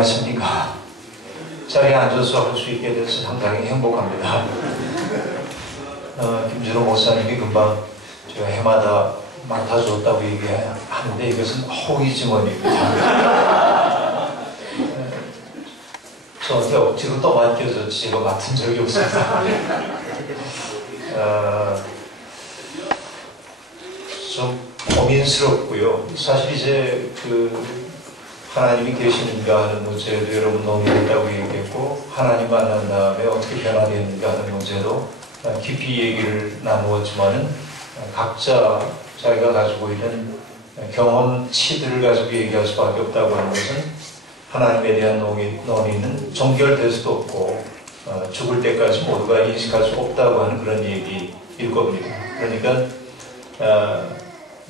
안녕하십니까. 자리에 앉아서 할 수 있게 돼서 상당히 행복합니다. 김준호 목사님이 금방 제가 해마다 맡아줬다고 얘기하는데 이것은 호의 증언입니다. 저한테 억지로 떠맡겨졌지 제가 맡은 적이 없습니다. 좀 고민스럽고요. 사실 이제 하나님이 계시는가 하는 문제도 여러분 논의했다고 얘기했고, 하나님 만난 다음에 어떻게 변화되는가 하는 문제도 깊이 얘기를 나누었지만은 각자 자기가 가지고 있는 경험치들을 가지고 얘기할 수밖에 없다고 하는 것은 하나님에 대한 논의는 종결될 수도 없고 죽을 때까지 모두가 인식할 수 없다고 하는 그런 얘기일 겁니다. 그러니까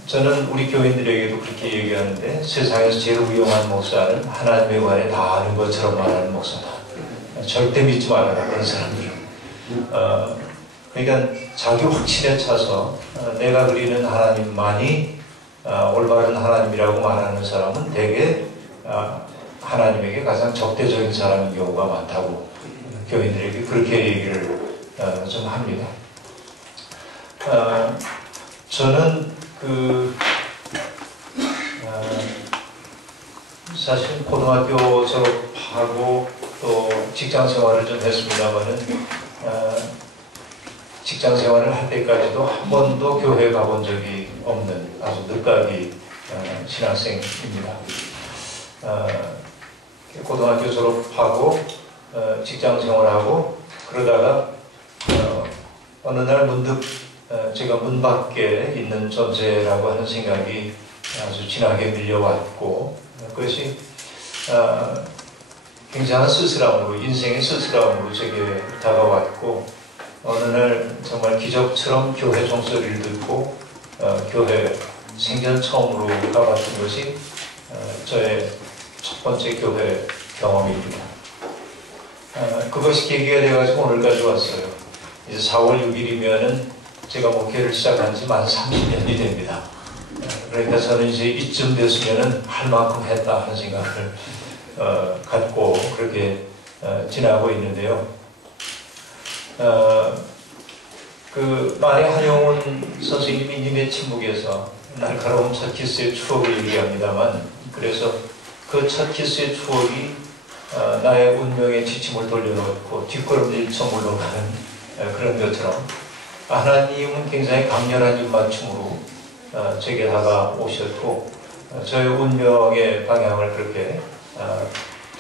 저는 우리 교인들에게도 그렇게 얘기하는데, 세상에서 제일 위험한 목사는 하나님에 관해 다 아는 것처럼 말하는 목사다. 절대 믿지 말아라, 그런 사람들은. 그러니까 자기 확신에 차서 내가 그리는 하나님만이 올바른 하나님이라고 말하는 사람은 대개 하나님에게 가장 적대적인 사람인 경우가 많다고 교인들에게 그렇게 얘기를 좀 합니다. 저는 사실 고등학교 졸업하고 또 직장 생활을 좀 했습니다만은 직장 생활을 할 때까지도 한 번도 교회에 가본 적이 없는 아주 늦가기 신학생입니다. 고등학교 졸업하고 직장 생활하고 그러다가 어느 날 문득 제가 문 밖에 있는 존재라고 하는 생각이 아주 진하게 밀려왔고, 그것이 굉장한 쓸쓸함으로, 인생의 쓸쓸함으로 제게 다가왔고, 어느 날 정말 기적처럼 교회 종소리를 듣고 교회 생전 처음으로 가봤던 것이 저의 첫 번째 교회 경험입니다. 그것이 계기가 돼가지고 오늘까지 왔어요. 이제 4월 6일이면은 제가 목회를 시작한 지 만 30년이 됩니다. 그러니까 저는 이제 이쯤 됐으면은 할 만큼 했다 하는 생각을 갖고 그렇게 지나고 있는데요. 만해 한용운 선생님이 님의 침묵에서 날카로운 첫 키스의 추억을 얘기합니다만, 그래서 그 첫 키스의 추억이 나의 운명의 지침을 돌려놓고 뒷걸음질 선물로 가는 그런 것처럼, 하나님은 굉장히 강렬한 입맞춤으로 제게 다가오셨고 저의 운명의 방향을 그렇게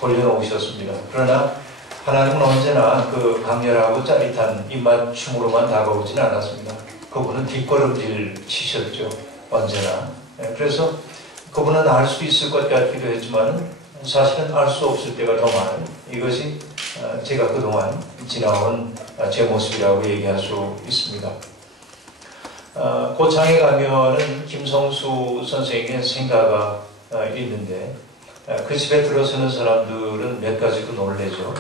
돌려놓으셨습니다. 그러나 하나님은 언제나 그 강렬하고 짜릿한 입맞춤으로만 다가오진 않았습니다. 그분은 뒷걸음질 치셨죠. 언제나. 그래서 그분은 알 수 있을 것 같기도 했지만 사실은 알 수 없을 때가 더 많은, 이것이 제가 그동안 지나온 제 모습이라고 얘기할 수 있습니다. 고창에 가면은 김성수 선생의 생가가 있는데, 그 집에 들어서는 사람들은 몇 가지로 놀래죠.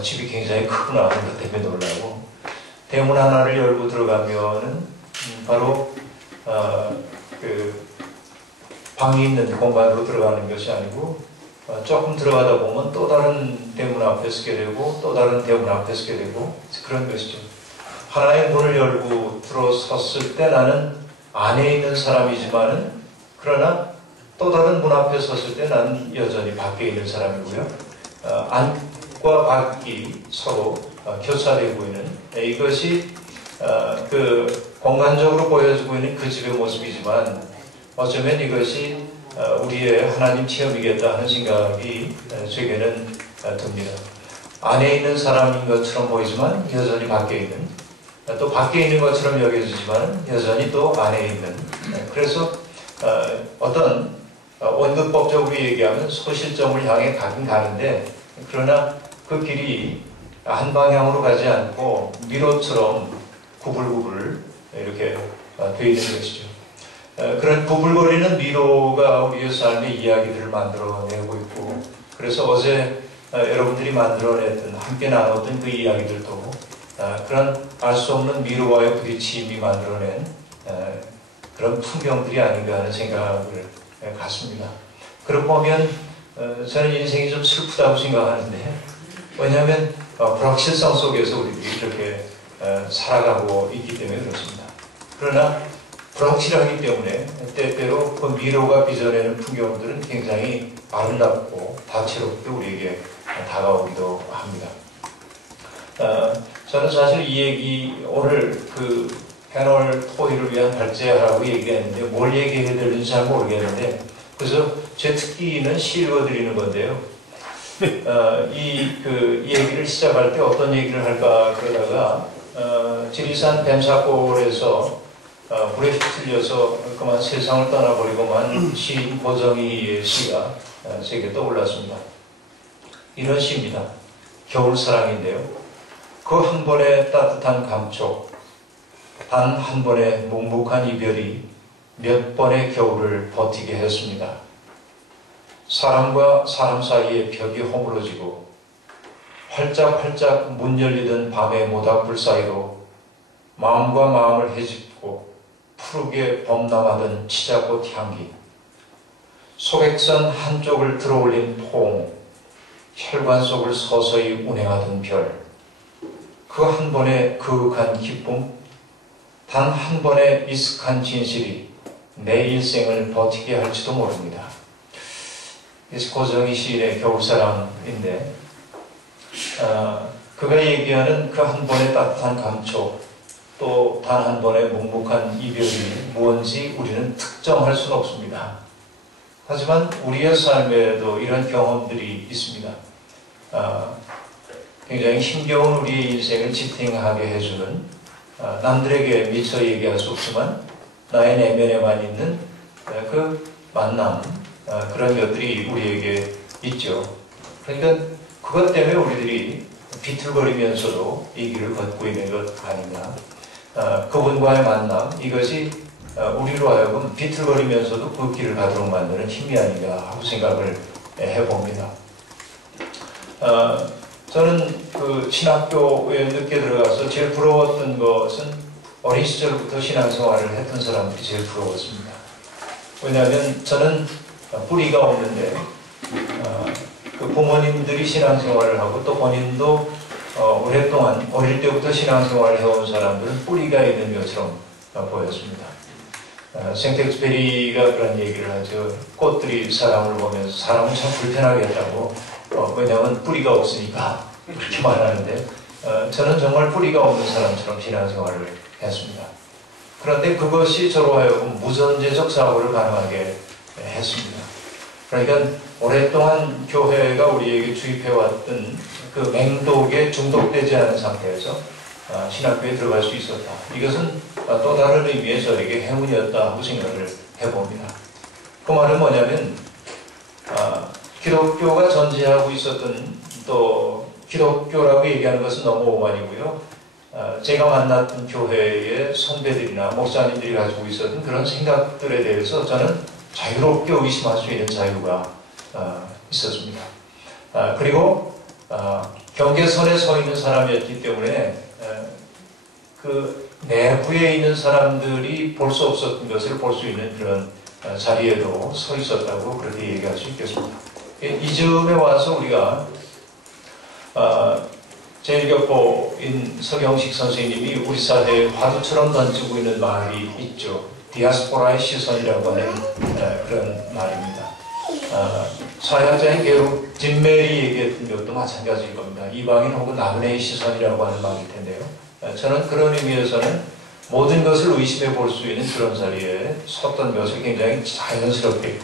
집이 굉장히 크구나 하는 것 때문에 놀라고, 대문 하나를 열고 들어가면은 바로 방이 있는 공간으로 들어가는 것이 아니고, 조금 들어가다 보면 또 다른 대문 앞에 서게 되고 또 다른 대문 앞에 서게 되고 그런 것이죠. 하나의 문을 열고 들어섰을 때 나는 안에 있는 사람이지만은, 그러나 또 다른 문 앞에 섰을 때 나는 여전히 밖에 있는 사람이고요. 안과 밖이 서로 교차되고 있는, 이것이 공간적으로 보여지고 있는 그 집의 모습이지만 어쩌면 이것이 우리의 하나님 체험이겠다 하는 생각이 제게는 듭니다. 안에 있는 사람인 것처럼 보이지만 여전히 밖에 있는, 또 밖에 있는 것처럼 여겨지지만 여전히 또 안에 있는, 그래서 어떤 원근법적으로 얘기하면 소실점을 향해 가긴 가는데, 그러나 그 길이 한 방향으로 가지 않고 미로처럼 구불구불 이렇게 되어 있는 것이죠. 그런 부불거리는 미로가 우리의 삶의 이야기들을 만들어내고 있고, 그래서 어제 여러분들이 만들어냈던, 함께 나눴던 그 이야기들도 그런 알 수 없는 미로와의 부딪힘이 만들어낸 그런 풍경들이 아닌가 하는 생각을 갖습니다. 그렇고 보면 저는 인생이 좀 슬프다고 생각하는데, 왜냐하면 불확실성 속에서 우리들이 이렇게 살아가고 있기 때문에 그렇습니다. 그러나 불확실하기 때문에 때때로 그 미로가 빚어내는 풍경들은 굉장히 아름답고 다채롭게 우리에게 다가오기도 합니다. 저는 사실 이 얘기 오늘 그 패널 토의를 위한 발제하라고 얘기했는데 뭘 얘기해야 되는지 잘 모르겠는데, 그래서 제 특기는 시 읽어드리는 건데요. 이 얘기를 시작할 때 어떤 얘기를 할까 그러다가 지리산 뱀사골에서 불에 휩쓸려서 그만 세상을 떠나버리고만 시인 고정희의 시가 제게 떠올랐습니다. 이런 시입니다. 겨울사랑인데요. 그 한 번의 따뜻한 감촉, 단 한 번의 묵묵한 이별이 몇 번의 겨울을 버티게 했습니다. 사람과 사람 사이의 벽이 허물어지고 활짝활짝 문 열리던 밤의 모닥불 사이로 마음과 마음을 헤집고 푸르게 범람하던 치자꽃 향기, 소백산 한쪽을 들어올린 포옹, 혈관 속을 서서히 운행하던 별, 그 한 번의 그윽한 기쁨, 단 한 번의 미숙한 진실이 내 일생을 버티게 할지도 모릅니다. 고정희 시인의 겨울사랑인데, 그가 얘기하는 그 한 번의 따뜻한 감촉, 또 단 한 번의 묵묵한 이별이 무엇인지 우리는 특정할 수는 없습니다. 하지만 우리의 삶에도 이런 경험들이 있습니다. 굉장히 힘겨운 우리의 인생을 지탱하게 해주는, 남들에게 미처 얘기할 수 없지만 나의 내면에만 있는 그 만남, 그런 것들이 우리에게 있죠. 그러니까 그것 때문에 우리들이 비틀거리면서도 이 길을 걷고 있는 것 아닌가. 그분과의 만남, 이것이 우리로 하여금 비틀거리면서도 그 길을 가도록 만드는 힘이 아닌가 하고 생각을 해봅니다. 저는 그 신학교에 늦게 들어가서 제일 부러웠던 것은 어린 시절부터 신앙생활을 했던 사람들이 제일 부러웠습니다. 왜냐하면 저는 뿌리가 없는데 그 부모님들이 신앙생활을 하고 또 본인도 오랫동안 어릴 때부터 신앙생활을 해온 사람들은 뿌리가 있는 것처럼 보였습니다. 생텍스페리가 그런 얘기를 하죠. 꽃들이 사람을 보면서 사람은 참 불편하겠다고, 왜냐하면 뿌리가 없으니까 그렇게 말하는데, 저는 정말 뿌리가 없는 사람처럼 신앙생활을 했습니다. 그런데 그것이 저로 하여금 무전제적 사고를 가능하게 했습니다. 그러니까 오랫동안 교회가 우리에게 주입해왔던 그 맹독에 중독되지 않은 상태에서 신학교에 들어갈 수 있었다. 이것은 또 다른 의미의 저에게 행운이었다 하고 생각을 해봅니다. 그 말은 뭐냐면, 기독교가 전제하고 있었던, 또 기독교라고 얘기하는 것은 너무 오만이고요. 제가 만났던 교회의 선배들이나 목사님들이 가지고 있었던 그런 생각들에 대해서 저는 자유롭게 의심할 수 있는 자유가 있었습니다. 그리고 경계선에 서 있는 사람이었기 때문에 그 내부에 있는 사람들이 볼 수 없었던 것을 볼 수 있는 그런 자리에도 서 있었다고 그렇게 얘기할 수 있겠습니다. 이 즈음에 와서 우리가 제1교포인 서경식 선생님이 우리 사회에 화두처럼 던지고 있는 말이 있죠. 디아스포라의 시선이라고 하는 그런 말입니다. 사회학자인 게로 진메리 얘기했던 것도 마찬가지일 겁니다. 이방인 혹은 나그네의 시선이라고 하는 말일 텐데요. 저는 그런 의미에서는 모든 것을 의심해 볼 수 있는 그런 자리에 섰던 것을 굉장히 자연스럽게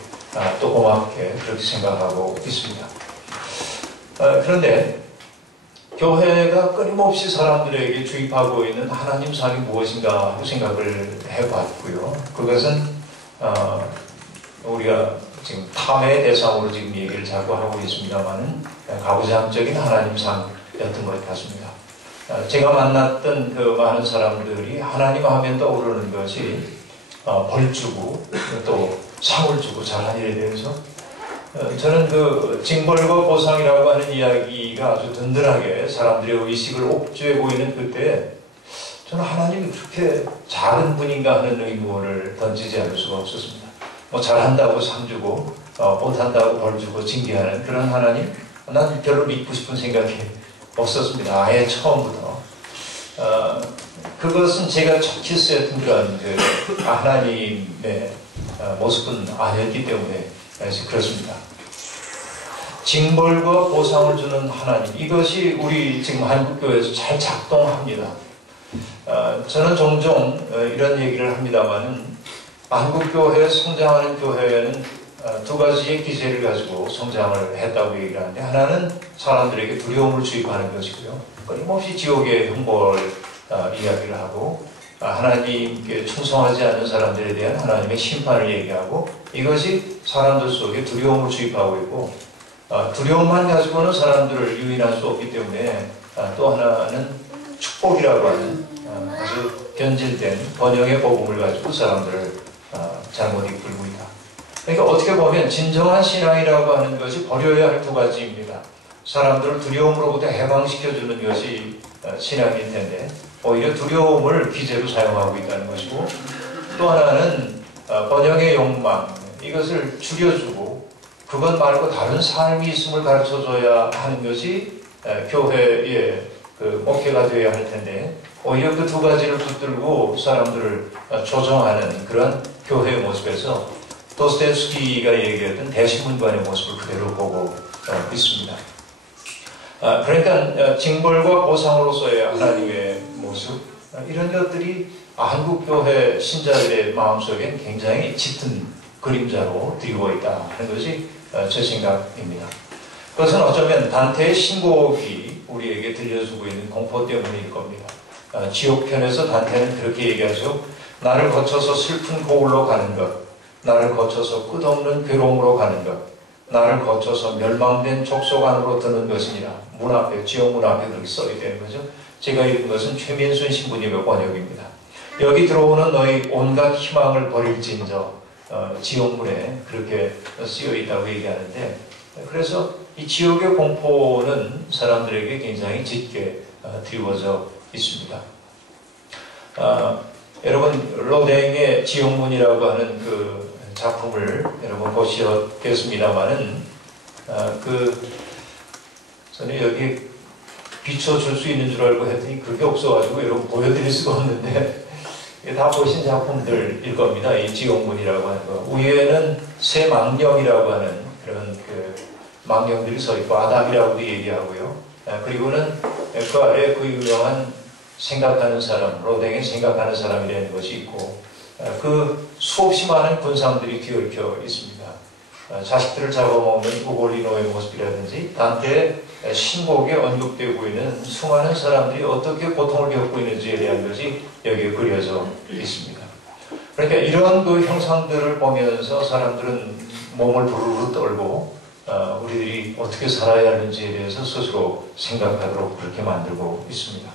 또 고맙게 그렇게 생각하고 있습니다. 그런데 교회가 끊임없이 사람들에게 주입하고 있는 하나님 사랑이 무엇인가 하고 생각을 해봤고요. 그것은 우리가 지금 탐의 대상으로 지금 얘기를 자꾸 하고 있습니다만은 가부장적인 하나님상이었던 것 같습니다. 제가 만났던 그 많은 사람들이 하나님 하면 떠오르는 것이 벌 주고 또 상을 주고 잘한 일에 대해서, 저는 그 징벌과 보상이라고 하는 이야기가 아주 든든하게 사람들의 의식을 옥죄해 보이는 그때 저는 하나님이 그렇게 작은 분인가 하는 의문을 던지지 않을 수가 없었습니다. 뭐 잘한다고 상 주고 못한다고 벌 주고 징계하는 그런 하나님, 난 별로 믿고 싶은 생각이 없었습니다. 아예 처음부터. 그것은 제가 첫 키스했던 그런 하나님의 모습은 아니었기 때문에 그렇습니다. 징벌과 보상을 주는 하나님, 이것이 우리 지금 한국교회에서 잘 작동합니다. 저는 종종 이런 얘기를 합니다만은 한국교회 성장하는 교회에는 두 가지의 기제를 가지고 성장을 했다고 얘기를 하는데, 하나는 사람들에게 두려움을 주입하는 것이고요. 끊임없이 지옥의 형벌 이야기를 하고, 하나님께 충성하지 않는 사람들에 대한 하나님의 심판을 얘기하고, 이것이 사람들 속에 두려움을 주입하고 있고, 두려움만 가지고는 사람들을 유인할 수 없기 때문에 또 하나는 축복이라고 하는 아주 변질된 번영의 복음을 가지고 사람들을 잘못 이끌고 있다. 그러니까 어떻게 보면 진정한 신앙이라고 하는 것이 버려야 할 두 가지입니다. 사람들을 두려움으로부터 해방시켜주는 것이 신앙일 텐데, 오히려 두려움을 기제로 사용하고 있다는 것이고, 또 하나는 번영의 욕망, 이것을 줄여주고 그것 말고 다른 삶이 있음을 가르쳐줘야 하는 것이 교회의 목회가 되어야 할 텐데, 오히려 그 두 가지를 붙들고 사람들을 조정하는 그런 교회의 모습에서 도스토옙스키가 얘기했던 대신문관의 모습을 그대로 보고 있습니다. 그러니까 징벌과 보상으로서의 하나님의 모습, 이런 것들이 한국교회 신자들의 마음속엔 굉장히 짙은 그림자로 드리고 있다 하는 것이 제 생각입니다. 그것은 어쩌면 단테의 신곡이 우리에게 들려주고 있는 공포 때문일 겁니다. 지옥편에서 단테는 그렇게 얘기하죠. 나를 거쳐서 슬픈 고울로 가는 것, 나를 거쳐서 끝없는 괴로움으로 가는 것, 나를 거쳐서 멸망된 족속 안으로 드는 것이니라. 문 앞에, 지옥 문 앞에 그렇게 써있다는 거죠. 제가 읽은 것은 최민순 신부님의 번역입니다. 여기 들어오는 너희 온갖 희망을 버릴진저, 지옥문에 그렇게 쓰여 있다고 얘기하는데, 그래서 이 지옥의 공포는 사람들에게 굉장히 짙게 드리워져 있습니다. 여러분, 로댕의 지옥문이라고 하는 그 작품을 여러분 보셨겠습니다만은, 저는 여기 비춰줄 수 있는 줄 알고 했더니 그게 없어가지고 여러분 보여드릴 수가 없는데, 다 보신 작품들일 겁니다. 이 지옥문이라고 하는 거. 위에는 새 망령이라고 하는 그런 망령들이 서 있고, 아담이라고도 얘기하고요. 그리고는 그 아래 그 유명한 생각하는 사람, 로댕의 생각하는 사람이라는 것이 있고, 그 수없이 많은 군상들이 뒤얽혀 있습니다. 자식들을 잡아먹는 우골리노의 모습이라든지, 단테의 신곡에 언급되고 있는 수많은 사람들이 어떻게 고통을 겪고 있는지에 대한 것이 여기에 그려져 있습니다. 그러니까 이런 그 형상들을 보면서 사람들은 몸을 부르르 떨고 우리들이 어떻게 살아야 하는지에 대해서 스스로 생각하도록 그렇게 만들고 있습니다.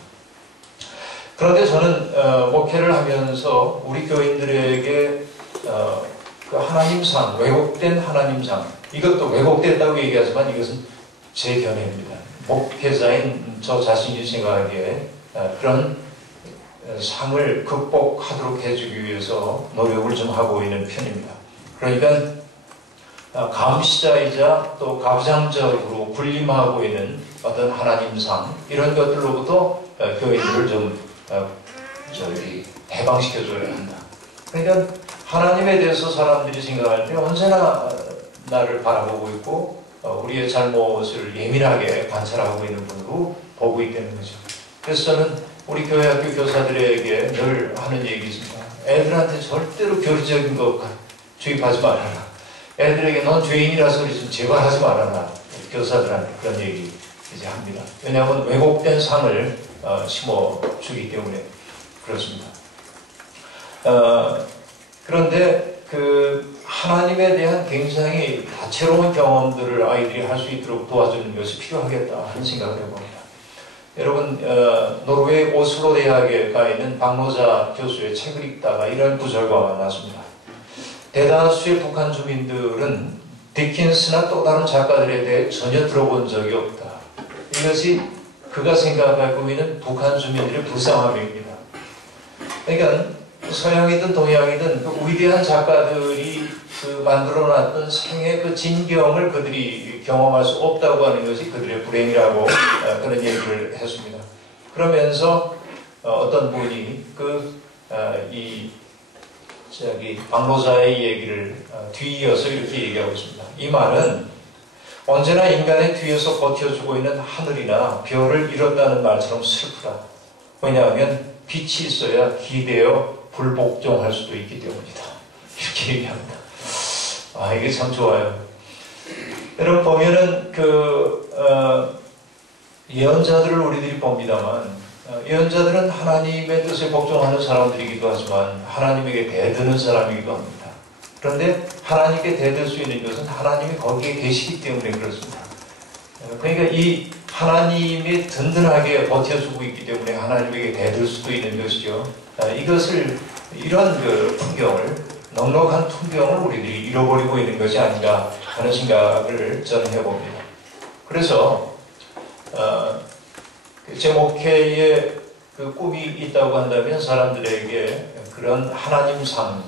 그런데 저는 목회를 하면서 우리 교인들에게 그 하나님상, 왜곡된 하나님상, 이것도 왜곡됐다고 얘기하지만 이것은 제 견해입니다. 목회자인 저 자신이 생각하기에 그런 상을 극복하도록 해주기 위해서 노력을 좀 하고 있는 편입니다. 그러니까 감시자이자 또 가부장적으로 군림하고 있는 어떤 하나님상, 이런 것들로부터 교인들을 좀 해방시켜줘야 한다. 그러니까 하나님에 대해서 사람들이 생각할 때 언제나 나를 바라보고 있고 우리의 잘못을 예민하게 관찰하고 있는 분으로 보고 있다는 거죠. 그래서 저는 우리 교회 학교 교사들에게 늘 하는 얘기 있습니다. 애들한테 절대로 교리적인 것 주입하지 말아라. 애들에게 넌 죄인이라 소리 좀 제발 하지 말아라. 교사들한테 그런 얘기 이제 합니다. 왜냐하면 왜곡된 상을 심어주기 때문에 그렇습니다. 그런데 하나님에 대한 굉장히 다채로운 경험들을 아이들이 할 수 있도록 도와주는 것이 필요하겠다 하는 생각을 해봅니다. 여러분, 노르웨이 오슬로 대학에 가 있는 박노자 교수의 책을 읽다가 이런 구절과 만났습니다. 대다수의 북한 주민들은 디킨스나 또 다른 작가들에 대해 전혀 들어본 적이 없다. 이것이 그가 생각하고 있는 북한 주민들의 불쌍함입니다. 그러니까 서양이든 동양이든 그 위대한 작가들이 그 만들어놨던 생의 그 진경을 그들이 경험할 수 없다고 하는 것이 그들의 불행이라고 그런 얘기를 했습니다. 그러면서 어떤 분이 박노자의 얘기를 뒤이어서 이렇게 얘기하고 있습니다. 이 말은 언제나 인간의 뒤에서 버텨주고 있는 하늘이나 별을 잃었다는 말처럼 슬프다. 왜냐하면 빛이 있어야 기대어 불복종할 수도 있기 때문이다. 이렇게 얘기합니다. 이게 참 좋아요. 여러분 보면은 예언자들을 우리들이 봅니다만 예언자들은 하나님의 뜻에 복종하는 사람들이기도 하지만 하나님에게 대드는 사람이기도 합니다. 그런데 하나님께 대들 수 있는 것은 하나님이 거기에 계시기 때문에 그렇습니다. 그러니까 이 하나님이 든든하게 버텨주고 있기 때문에 하나님에게 대들 수도 있는 것이죠. 이런 풍경을, 넉넉한 풍경을 우리들이 잃어버리고 있는 것이 아닌가 하는 생각을 저는 해봅니다. 그래서 제 목회에 꿈이 있다고 한다면 사람들에게 그런 하나님상,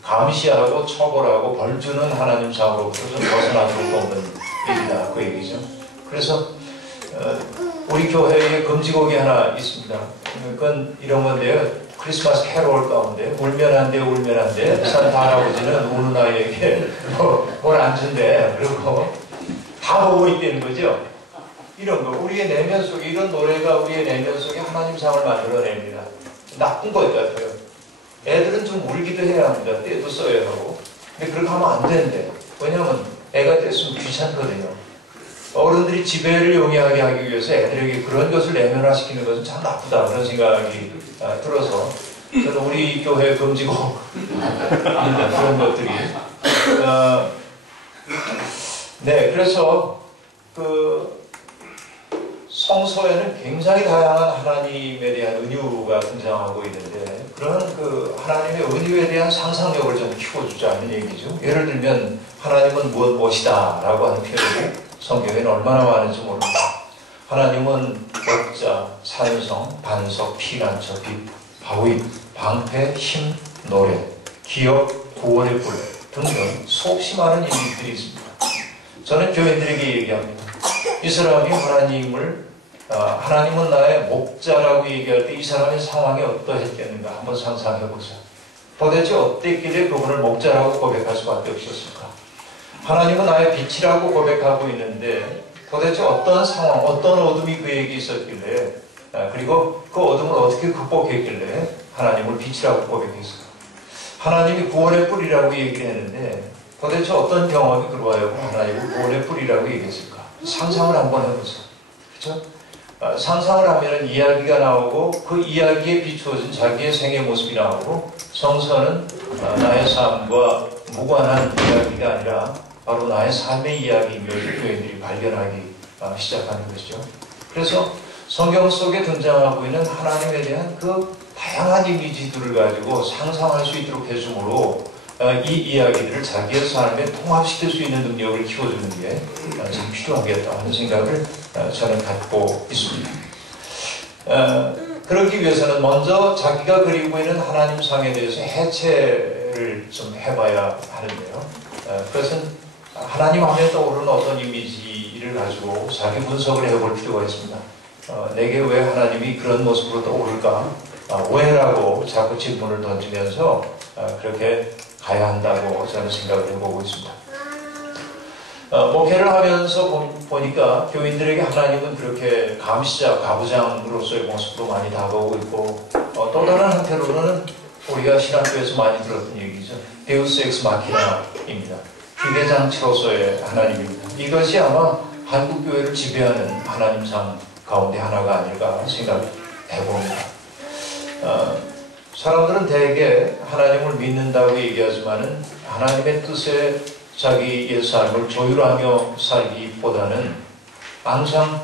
감시하고 처벌하고 벌주는 하나님상으로부터 좀 벗어날 수 없는 일이다, 그 얘기죠. 그래서 우리 교회에 금지곡이 하나 있습니다. 그건 이런 건데요. 크리스마스 캐롤 가운데 울면 안 돼 산타 할아버지는 우는 아이에게 뭘 안 준대. 그리고 다 보고 있다는 거죠. 이런 거, 우리의 내면 속에, 이런 노래가 우리의 내면 속에 하나님상을 만들어냅니다. 나쁜 것 같아요. 애들은 좀 울기도 해야 합니다. 떼도 써야 하고. 근데 그렇게 하면 안 되는데. 왜냐면 애가 떼으면 귀찮거든요. 어른들이 지배를 용이하게 하기 위해서 애들에게 그런 것을 내면화시키는 것은 참 나쁘다. 그런 생각이 들어서 저는 우리 교회 금지고 그런 것들이. 네, 그래서 성서에는 굉장히 다양한 하나님에 대한 은유가 등장하고 있는데 그런 하나님의 은유에 대한 상상력을 좀 키워주자는 얘기죠. 예를 들면 하나님은 무엇이다 라고 하는 표현이 성경에는 얼마나 많은지 모릅니다. 하나님은 목자, 산성, 반석, 피난처, 빛, 바위, 방패, 힘, 노래, 기업, 구원의 불 등등 수없이 많은 이미지들이 있습니다. 저는 교인들에게 얘기합니다. 이 사람이 하나님은 나의 목자라고 얘기할 때 이 사람의 상황이 어떠했겠는가 한번 상상해 보세요. 도대체 어땠길래 그분을 목자라고 고백할 수밖에 없었을까? 하나님은 나의 빛이라고 고백하고 있는데 도대체 어떤 상황, 어떤 어둠이 그에게 있었길래 그리고 그 어둠을 어떻게 극복했길래 하나님을 빛이라고 고백했을까? 하나님이 구원의 뿌리라고 얘기를 했는데 도대체 어떤 경험이 그러하여 하나님을 구원의 뿌리라고 얘기했을까? 상상을 한번 해보세요. 그렇죠? 상상을 하면 이야기가 나오고 그 이야기에 비추어진 자기의 생의 모습이 나오고 성서는 나의 삶과 무관한 이야기가 아니라 바로 나의 삶의 이야기인 것을 교인들이 발견하기 시작하는 것이죠. 그래서 성경 속에 등장하고 있는 하나님에 대한 그 다양한 이미지들을 가지고 상상할 수 있도록 해줌으로 이 이야기들을 자기의 삶에 통합시킬 수 있는 능력을 키워주는 게 참 필요하겠다 하는 생각을 저는 갖고 있습니다. 그러기 위해서는 먼저 자기가 그리고 있는 하나님상에 대해서 해체를 좀 해봐야 하는데요. 그것은 하나님 하면 떠오르는 어떤 이미지를 가지고 자기 분석을 해볼 필요가 있습니다. 내게 왜 하나님이 그런 모습으로 떠오를까? 왜라고 자꾸 질문을 던지면서 그렇게 가야 한다고 저는 생각을 해보고 있습니다. 목회를 하면서 보니까 교인들에게 하나님은 그렇게 감시자, 가부장으로서의 모습도 많이 다가오고 있고 또 다른 한편으로는 우리가 신학교에서 많이 들었던 얘기죠. 데우스 엑스 마키나입니다. 기계장치로서의 하나님입니다. 이것이 아마 한국교회를 지배하는 하나님상 가운데 하나가 아닐까 생각해봅니다. 사람들은 대개 하나님을 믿는다고 얘기하지만은 하나님의 뜻에 자기의 삶을 조율하며 살기보다는 항상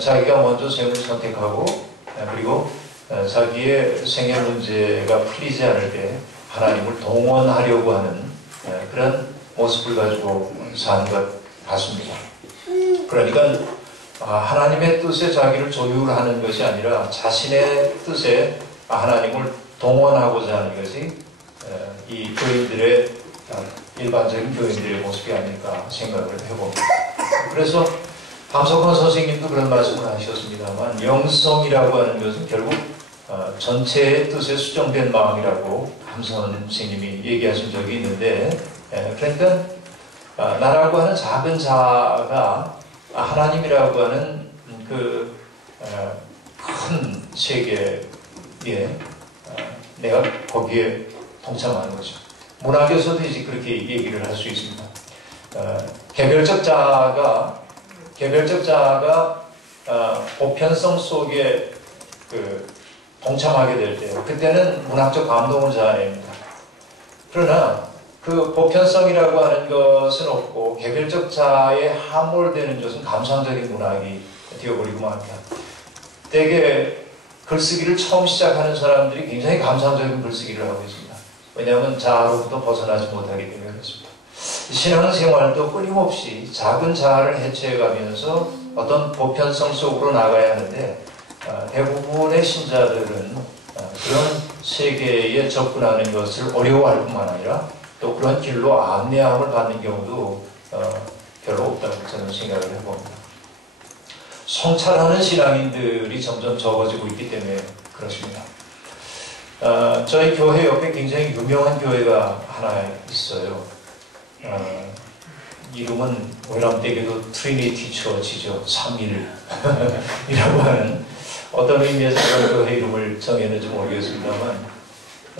자기가 먼저 셈을 선택하고 그리고 자기의 생애 문제가 풀리지 않을 때 하나님을 동원하려고 하는 그런 모습을 가지고 사는 것 같습니다. 그러니까 하나님의 뜻에 자기를 조율하는 것이 아니라 자신의 뜻에 하나님을 동원하고자 하는 것이 이 교인들의 일반적인 교인들의 모습이 아닐까 생각을 해봅니다. 그래서 함석헌 선생님도 그런 말씀을 하셨습니다만 영성이라고 하는 것은 결국 전체의 뜻에 수정된 마음이라고 함석헌 선생님이 얘기하신 적이 있는데, 그러니까 나라고 하는 작은 자가 하나님이라고 하는 그 큰 세계에 내가 거기에 동참하는 거죠. 문학에서도 이제 그렇게 얘기를 할 수 있습니다. 개별적 자가 보편성 속에 동참하게 될 때, 그때는 문학적 감동을 자아냅니다. 그러나 그 보편성이라고 하는 것은 없고 개별적 자에 함몰되는 것은 감상적인 문학이 되어버리고 맙니다. 대개 글쓰기를 처음 시작하는 사람들이 굉장히 감상적인 글쓰기를 하고 있습니다. 왜냐하면 자아로부터 벗어나지 못하기 때문에 그렇습니다. 신앙생활도 끊임없이 작은 자아를 해체해가면서 어떤 보편성 속으로 나가야 하는데, 대부분의 신자들은 그런 세계에 접근하는 것을 어려워할 뿐만 아니라 또 그런 길로 안내함을 받는 경우도 별로 없다고 저는 생각을 해봅니다. 성찰하는 신앙인들이 점점 적어지고 있기 때문에 그렇습니다. 저희 교회 옆에 굉장히 유명한 교회가 하나 있어요. 이름은 외람되게도 트리니티 처치죠. 3일이라고 하는, 어떤 의미에서 그런 교회 이름을 정했는지 모르겠습니다만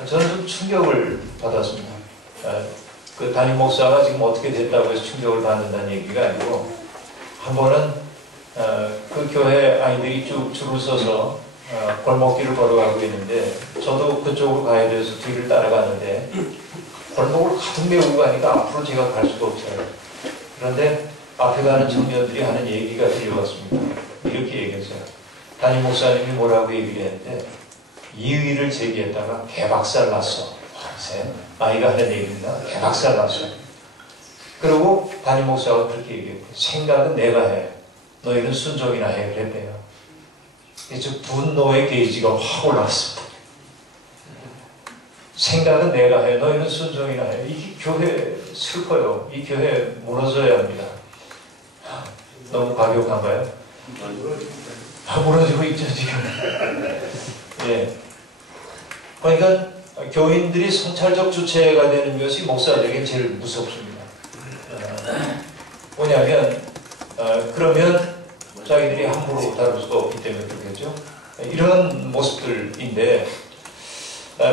저는 좀 충격을 받았습니다. 그 담임 목사가 지금 어떻게 됐다고 해서 충격을 받는다는 얘기가 아니고, 한 번은 그 교회 아이들이 쭉 줄을 서서 골목길을 걸어가고 있는데, 저도 그쪽으로 가야 돼서 뒤를 따라가는데 골목을 가득 메우고 가니까 앞으로 제가 갈 수가 없어요. 그런데 앞에 가는 청년들이 하는 얘기가 들려왔습니다. 이렇게 얘기했어요. 담임 목사님이 뭐라고 얘기를 했는데, 이의를 제기했다가 개박살 났어. 아이가 하는 얘기입니다. 개박살 났어. 그리고 담임 목사가 그렇게 얘기했고, 생각은 내가 해. 너희는 순종이나 해. 그랬대요. 이제 분노의 게이지가 확 올라왔습니다. 생각은 내가 해. 너희는 순종이나 해. 이 교회 슬퍼요. 이 교회 무너져야 합니다. 너무 과격한가요? 무너지고 있죠, 지금. 예. 그러니까 교인들이 성찰적 주체가 되는 것이 목사에게 제일 무섭습니다. 뭐냐면 그러면 자기들이 함부로 다룰 수가 없기 때문에 그렇겠죠. 이런 모습들인데,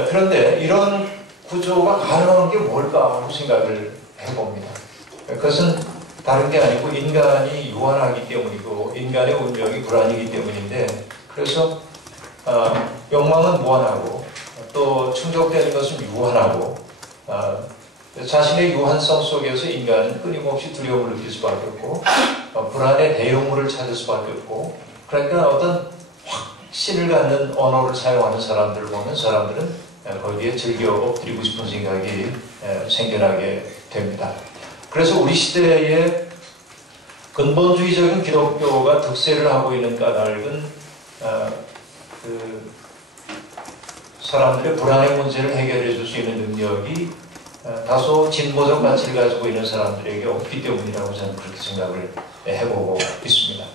그런데 이런 구조가 가능한 게 뭘까 하고 생각을 해봅니다. 그것은 다른 게 아니고 인간이 유한하기 때문이고 인간의 운명이 불안이기 때문인데, 그래서 욕망은 무한하고 또 충족되는 것은 유한하고, 자신의 유한성 속에서 인간은 끊임없이 두려움을 느낄 수밖에 없고 불안의 대용물을 찾을 수밖에 없고, 그러니까 어떤 확신을 갖는 언어를 사용하는 사람들을 보면 사람들은 거기에 즐겨 엎드리고 싶은 생각이 생겨나게 됩니다. 그래서 우리 시대에 근본주의적인 기독교가 득세를 하고 있는 까닭은 사람들의 불안의 문제를 해결해 줄 수 있는 능력이 다소 진보적 가치를 가지고 있는 사람들에게 없기 때문이라고 저는 그렇게 생각을 해보고 있습니다.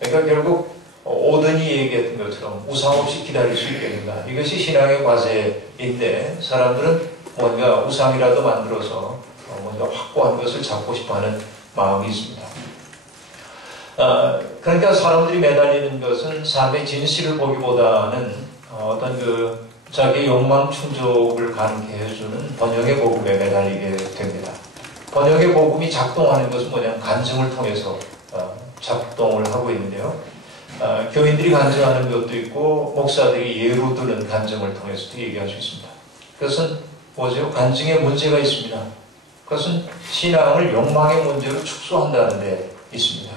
그러니까 결국 오든이 얘기했던 것처럼 우상 없이 기다릴 수 있겠는가, 이것이 신앙의 과제인데, 사람들은 뭔가 우상이라도 만들어서 뭔가 확고한 것을 잡고 싶어하는 마음이 있습니다. 그러니까 사람들이 매달리는 것은 삶의 진실을 보기보다는 어떤 자기 욕망 충족을 가능케 해주는 번영의 복음에 매달리게 됩니다. 번영의 복음이 작동하는 것은 뭐냐면 간증을 통해서 작동을 하고 있는데요. 교인들이 간증하는 것도 있고 목사들이 예로 드는 간증을 통해서도 얘기할 수 있습니다. 그것은 뭐죠? 간증에 문제가 있습니다. 그것은 신앙을 욕망의 문제로 축소한다는 데 있습니다.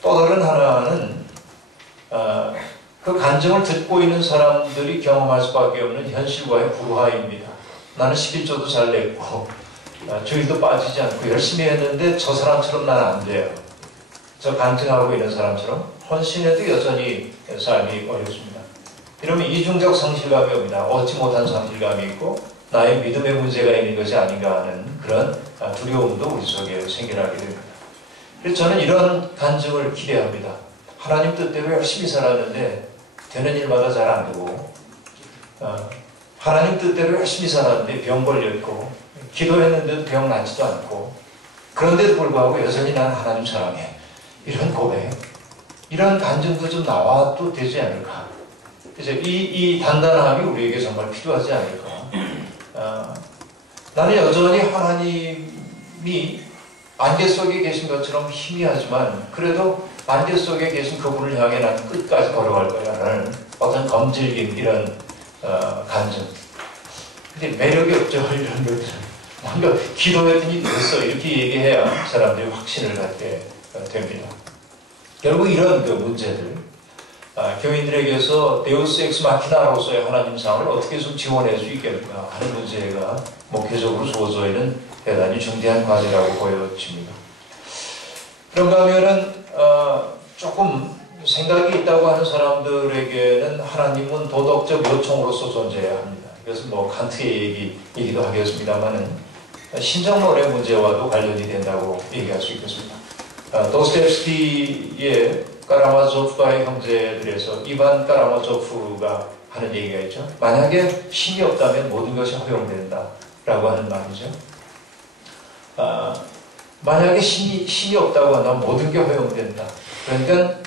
또 다른 하나는 그 간증을 듣고 있는 사람들이 경험할 수밖에 없는 현실과의 불화입니다. 나는 11조도 잘 냈고 주일도 빠지지 않고 열심히 했는데 저 사람처럼 나는 안 돼요. 저 간증하고 있는 사람처럼 헌신해도 여전히 삶이 어렵습니다. 이러면 이중적 상실감이 옵니다. 얻지 못한 상실감이 있고 나의 믿음의 문제가 있는 것이 아닌가 하는 그런 두려움도 우리 속에 생겨나게 됩니다. 그래서 저는 이런 간증을 기대합니다. 하나님 뜻대로 열심히 살았는데 되는 일마다 잘 안 되고, 하나님 뜻대로 열심히 살았는데 병 걸렸고, 기도했는데도 병 낫지도 않고, 그런데도 불구하고 여전히 난 하나님 사랑해. 이런 고백, 이런 간증도 좀 나와도 되지 않을까. 그래서 이 단단함이 우리에게 정말 필요하지 않을까. 나는 여전히 하나님이 안개 속에 계신 것처럼 희미하지만 그래도 안개 속에 계신 그분을 향해 난 끝까지 걸어갈 거야 라는 어떤 검질김, 이런 간증. 근데 매력이 없죠. 이런 것들은 뭔가 기도했더니 됐어 이렇게 얘기해야 사람들이 확신을 갖게 됩니다. 결국 이런 그 문제들, 교인들에게서 데우스 엑스 마키나로서의 하나님 상을 어떻게 좀 지원할 수 있겠는가 하는 문제가 목회적으로 주어져 있는 대단히 중대한 과제라고 보여집니다. 그런가 하면은 조금 생각이 있다고 하는 사람들에게는 하나님은 도덕적 요청으로서 존재해야 합니다. 이것은 뭐 칸트의 얘기도 하겠습니다만은 신정론의 문제와도 관련이 된다고 얘기할 수 있겠습니다. 도스토옙스키의 까라마조프가의 형제들에서 이반 까라마조프가 하는 얘기가 있죠. 만약에 신이 없다면 모든 것이 허용된다 라고 하는 말이죠. 만약에 신이 없다고 한다면 모든 게 허용된다. 그러니까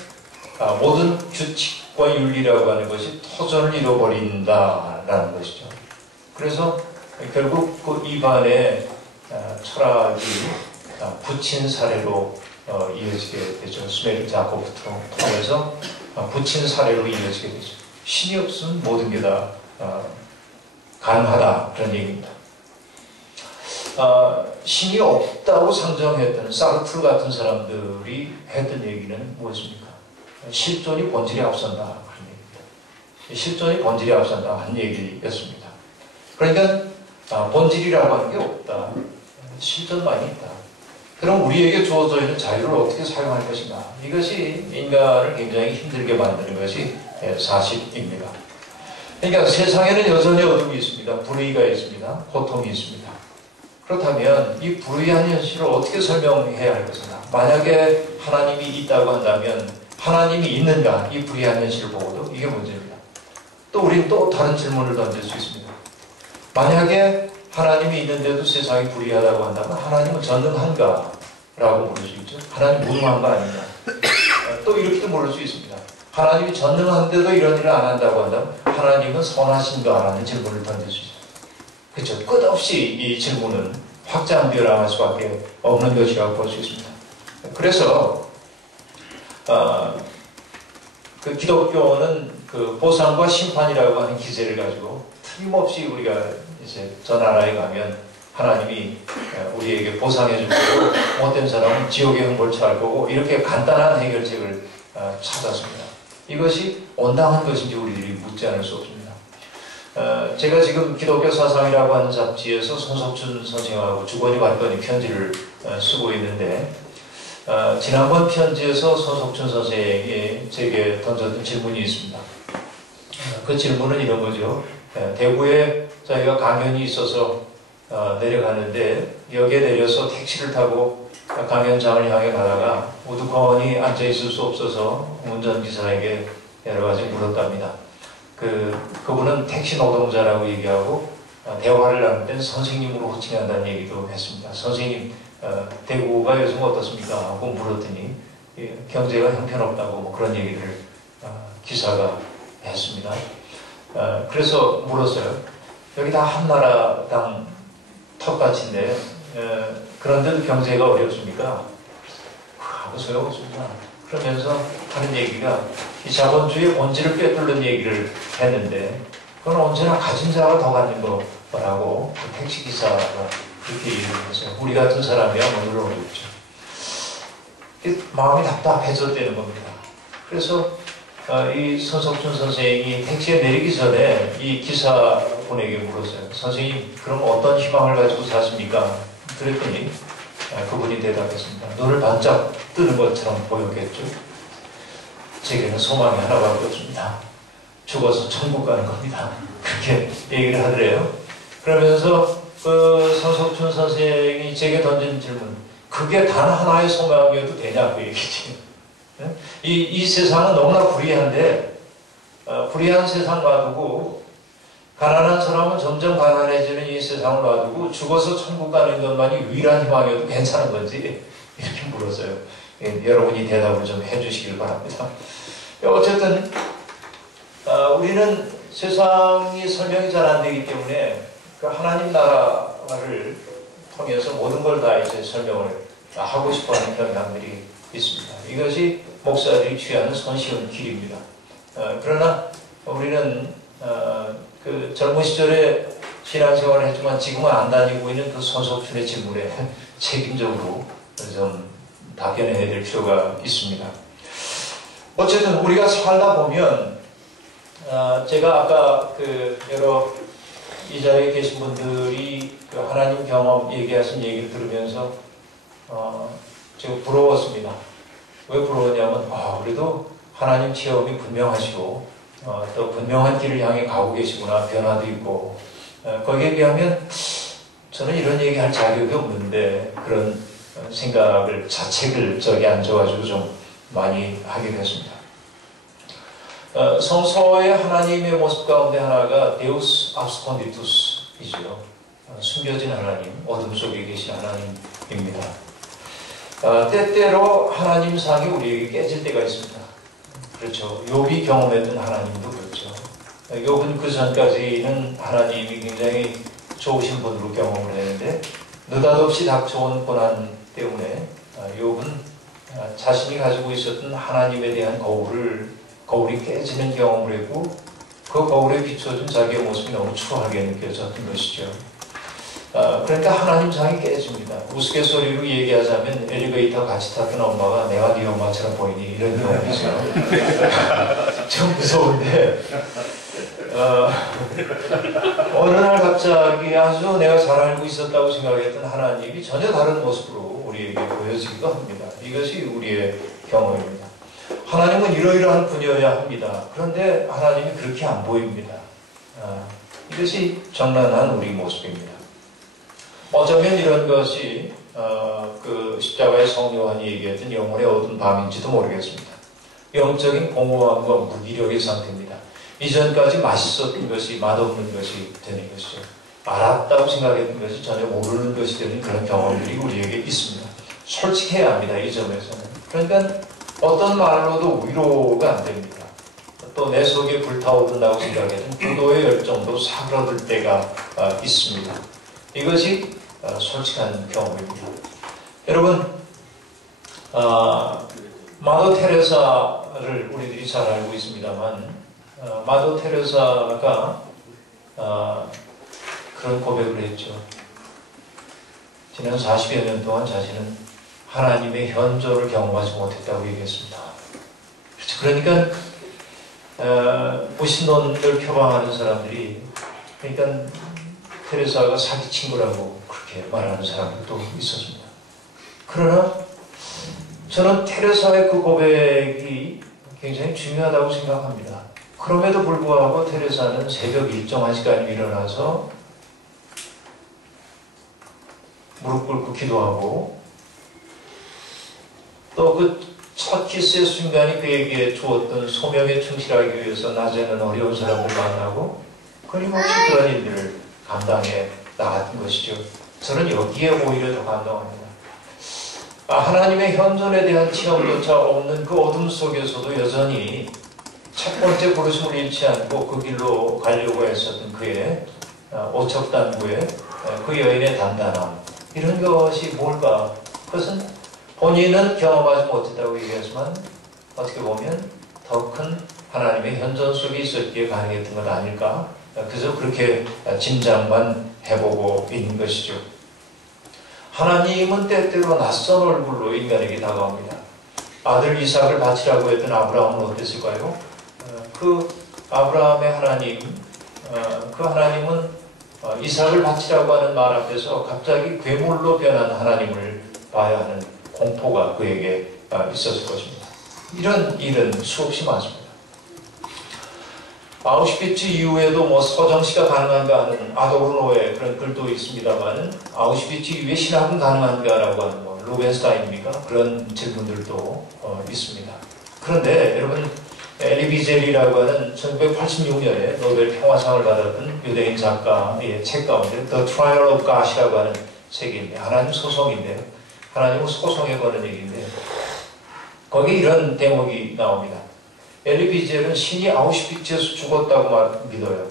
모든 규칙과 윤리라고 하는 것이 터전을 잃어버린다라는 것이죠. 그래서 결국 그 이반의 철학이 붙인 사례로 이어지게 되죠. 스메르 자코부터 통해서 붙인 사례로 이어지게 되죠. 신이 없으면 모든 게 다 가능하다 그런 얘기입니다. 신이 없다고 상정했던 사르트르 같은 사람들이 했던 얘기는 무엇입니까? 실존이 본질에 앞선다 그런 얘기입니다. 실존이 본질에 앞선다 하는 얘기였습니다. 그러니까 본질이라고 하는 게 없다. 실존만이 있다. 그럼 우리에게 주어져 있는 자유를 어떻게 사용할 것인가? 이것이 인간을 굉장히 힘들게 만드는 것이 사실입니다. 그러니까 세상에는 여전히 어둠이 있습니다. 불의가 있습니다. 고통이 있습니다. 그렇다면 이 불의한 현실을 어떻게 설명해야 할 것인가? 만약에 하나님이 있다고 한다면 하나님이 있는가? 이 불의한 현실을 보고도 이게 문제입니다. 또 우리는 또 다른 질문을 던질 수 있습니다. 만약에 하나님이 있는데도 세상이 불의하다고 한다면 하나님은 전능한가? 라고 물을 수 있죠. 하나님 무능한 거 아닌가? 또 이렇게도 물을 수 있습니다. 하나님이 전능한데도 이런 일을 안 한다고 한다면 하나님은 선하신가? 라는 질문을 던질 수 있죠. 그렇죠. 끝없이 이 질문은 확장되어나갈 수밖에 없는 것이라고 볼 수 있습니다. 그래서 그 기독교는 그 보상과 심판이라고 하는 기제를 가지고 틀림없이 우리가 이제 저 나라에 가면 하나님이 우리에게 보상해 줄 거고 못된 사람은 지옥의 형벌 처할 거고 이렇게 간단한 해결책을 찾았습니다. 이것이 온당한 것인지 우리들이 묻지 않을 수 없습니다. 제가 지금 기독교 사상이라고 하는 잡지에서 손석준 선생님하고 주거니 받거니 편지를 쓰고 있는데 지난번 편지에서 손석준 선생님이 제게 던졌던 질문이 있습니다. 그 질문은 이런 거죠. 대구에 저희가 강연이 있어서 내려가는데 역에 내려서 택시를 타고 강연장을 향해 가다가 우두커니 앉아있을 수 없어서 운전기사에게 여러 가지 물었답니다. 그분은 택시 노동자라고 얘기하고 대화를 나눌 땐 선생님으로 호칭한다는 얘기도 했습니다. 선생님, 대구가 요즘 어떻습니까? 하고 물었더니 경제가 형편없다고 뭐 그런 얘기를 기사가 했습니다. 그래서 물었어요. 여기 다 한나라당 텃밭인데 그런데도 경제가 어렵습니까? 아무 소용없습니다. 그러면서 하는 얘기가 이 자본주의의 본질을 꿰뚫는 얘기를 했는데 그건 언제나 가진 자가 더 갖는 거라고 그 택시기사가 그렇게 얘기를 했어요. 우리 같은 사람이야 물론 어렵죠. 마음이 답답해졌다는 겁니다. 그래서 이 손석준 선생이 택시에 내리기 전에 이 기사분에게 물었어요. 선생님, 그럼 어떤 희망을 가지고 사십니까? 그랬더니 그분이 대답했습니다. 눈을 반짝 뜨는 것처럼 보였겠죠. 제게는 소망이 하나밖에 없습니다. 죽어서 천국 가는 겁니다. 그렇게 얘기를 하더래요. 그러면서 그 성석춘 선생이 제게 던진 질문, 그게 단 하나의 소망이어도 되냐, 그 얘기지. 이 세상은 너무나 불의한데, 불의한 세상 놔두고, 가난한 사람은 점점 가난해지는 이 세상을 놔두고, 죽어서 천국 가는 것만이 유일한 희망이어도 괜찮은 건지, 이렇게 물었어요. 여러분이 대답을 좀 해주시길 바랍니다. 어쨌든, 우리는 세상이 설명이 잘 안 되기 때문에, 그 하나님 나라를 통해서 모든 걸 다 이제 설명을 하고 싶어 하는 경향들이 있습니다. 이것이 목사들이 취하는 손쉬운 길입니다. 그러나 우리는 그 젊은 시절에 신앙생활을 했지만 지금은 안 다니고 있는 그 손석춘의 질문에 책임적으로 좀 답변해야 될 필요가 있습니다. 어쨌든 우리가 살다 보면 제가 아까 그 여러 이 자리에 계신 분들이 그 하나님 경험 얘기하신 얘기를 들으면서 제가 부러웠습니다. 왜 부러웠냐면 우리도 하나님 체험이 분명하시고 또 분명한 길을 향해 가고 계시구나, 변화도 있고 거기에 비하면 저는 이런 얘기할 자격이 없는데 그런 생각을 자책을 저기 앉아가지고 좀 많이 하게 됐습니다. 성서의 하나님의 모습 가운데 하나가 데우스 압스콘디투스이죠. 숨겨진 하나님, 어둠 속에 계신 하나님입니다. 때때로 하나님 상이 우리에게 깨질 때가 있습니다. 그렇죠. 욥이 경험했던 하나님도 그렇죠. 욥은 그 전까지는 하나님이 굉장히 좋으신 분으로 경험을 했는데 느닷없이 닥쳐온 고난 때문에 욥은 자신이 가지고 있었던 하나님에 대한 거울이 깨지는 경험을 했고 그 거울에 비춰준 자기의 모습이 너무 추하게 느껴졌던 것이죠. 그러니까 하나님 상이 깨집니다. 우스갯소리로 얘기하자면 엘리베이터 같이 탔던 엄마가 내가 네 엄마처럼 보이니 이런 경험이 있어요. 좀 무서운데 어느 날 갑자기 아주 내가 잘 알고 있었다고 생각했던 하나님이 전혀 다른 모습으로 우리에게 보여지기도 합니다. 이것이 우리의 경험입니다. 하나님은 이러이러한 분이어야 합니다. 그런데 하나님이 그렇게 안 보입니다. 이것이 정란한 우리 모습입니다. 어쩌면 이런 것이 그 십자가의 성요한이 얘기했던 영혼의 어두운 밤인지도 모르겠습니다. 영적인 공허함과 무기력의 상태입니다. 이전까지 맛있었던 것이 맛없는 것이 되는 것이죠. 알았다고 생각했던 것이 전혀 모르는 것이 되는 그런 경험들이 우리에게 있습니다. 솔직해야 합니다. 이 점에서는. 그러니까 어떤 말로도 위로가 안 됩니다. 또 내 속에 불타오른다고 생각했던 부도의 열정도 사그라들 때가 있습니다. 이것이 솔직한 경험입니다. 여러분, 마더 테레사를 우리들이 잘 알고 있습니다만 마더 테레사가 그런 고백을 했죠. 지난 40여 년 동안 자신은 하나님의 현존을 경험하지 못했다고 얘기했습니다. 그러니까 무신론을 표방하는 사람들이 그러니까 테레사가 사기 친구라고 그렇게 말하는 사람들도 있었습니다. 그러나 저는 테레사의 그 고백이 굉장히 중요하다고 생각합니다. 그럼에도 불구하고 테레사는 새벽 일정한 시간에 일어나서 무릎 꿇고 기도하고 또 그 첫 키스의 순간이 그에게 주었던 소명에 충실하기 위해서 낮에는 어려운 사람들 만나고 끊임없이 그런 일들을 감당해 나갔던 것이죠. 저는 여기에 오히려 더 감동합니다. 하나님의 현존에 대한 체험조차 없는 그 어둠 속에서도 여전히 첫 번째 부르심을 잃지 않고 그 길로 가려고 했었던 그의 오첩단구의 그 여인의 단단함, 이런 것이 뭘까? 그것은 본인은 경험하지 못했다고 얘기하지만 어떻게 보면 더 큰 하나님의 현존 속에 있었기에 가능했던 것 아닐까? 그저 그렇게 짐작만 해보고 있는 것이죠. 하나님은 때때로 낯선 얼굴로 인간에게 다가옵니다. 아들 이삭을 바치라고 했던 아브라함은 어땠을까요? 그 아브라함의 하나님, 그 하나님은 이삭을 바치라고 하는 말 앞에서 갑자기 괴물로 변한 하나님을 봐야 하는 공포가 그에게 있었을 것입니다. 이런 일은 수없이 많습니다. 아우슈비츠 이후에도 뭐 서정시가 가능한가 하는 아도르노의 그런 글도 있습니다만 아우슈비츠 이후에 신학은 가능한가라고 하는 뭐 루벤스타인입니까? 그런 질문들도 있습니다. 그런데 여러분 엘리 비젤이라고 하는 1986년에 노벨 평화상을 받았던 유대인 작가의 책 가운데 The Trial of God이라고 하는 책인데 하나님 소송인데요. 하나님은 소송에 거는 얘기인데 거기에 이런 대목이 나옵니다. 엘리 비젤은 신이 아우슈비츠에서 죽었다고 믿어요.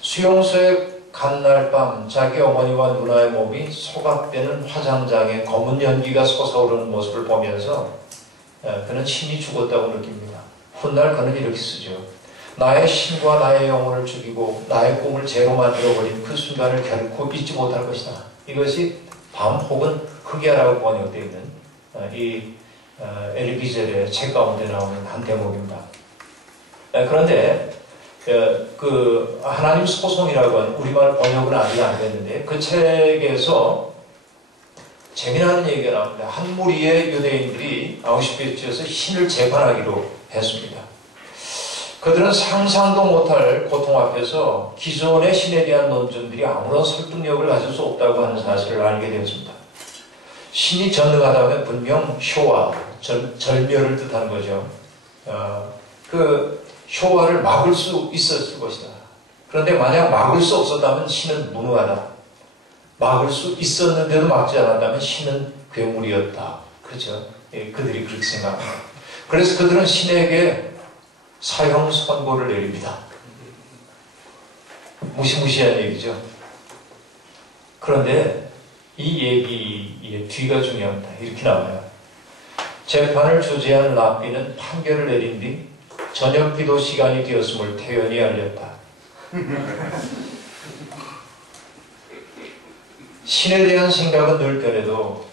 수용소에 간 날 밤 자기 어머니와 누나의 몸이 소각되는 화장장에 검은 연기가 솟아오르는 모습을 보면서 그는 신이 죽었다고 느낍니다. 훗날 그는 이렇게 쓰죠. 나의 신과 나의 영혼을 죽이고 나의 꿈을 죄로 만들어버린 그 순간을 결코 잊지 못할 것이다. 이것이 밤 혹은 흑야라고 번역되어 있는 이 엘리 비젤의 책 가운데 나오는 한 대목입니다. 그런데 그 하나님 소송이라고 하는 우리말 번역은 아직 안 됐는데 그 책에서 재미나는 얘기가 나옵니다. 한 무리의 유대인들이 아우슈비츠에서 신을 재판하기로 했습니다. 그들은 상상도 못할 고통 앞에서 기존의 신에 대한 논증들이 아무런 설득력을 가질 수 없다고 하는 사실을 알게 되었습니다. 신이 전능하다면 분명 쇼와 절멸을 뜻하는 거죠. 그 쇼와를 막을 수 있었을 것이다. 그런데 만약 막을 수 없었다면 신은 무능하다. 막을 수 있었는데도 막지 않았다면 신은 괴물이었다. 그렇죠? 예, 그들이 그렇게 생각합니다. 그래서 그들은 신에게 사형 선고를 내립니다. 무시무시한 얘기죠. 그런데 이 얘기의 뒤가 중요합니다. 이렇게 나와요. 재판을 주재한 랍비는 판결을 내린 뒤 저녁 기도 시간이 되었음을 태연히 알렸다. 신에 대한 생각은 늘 변해도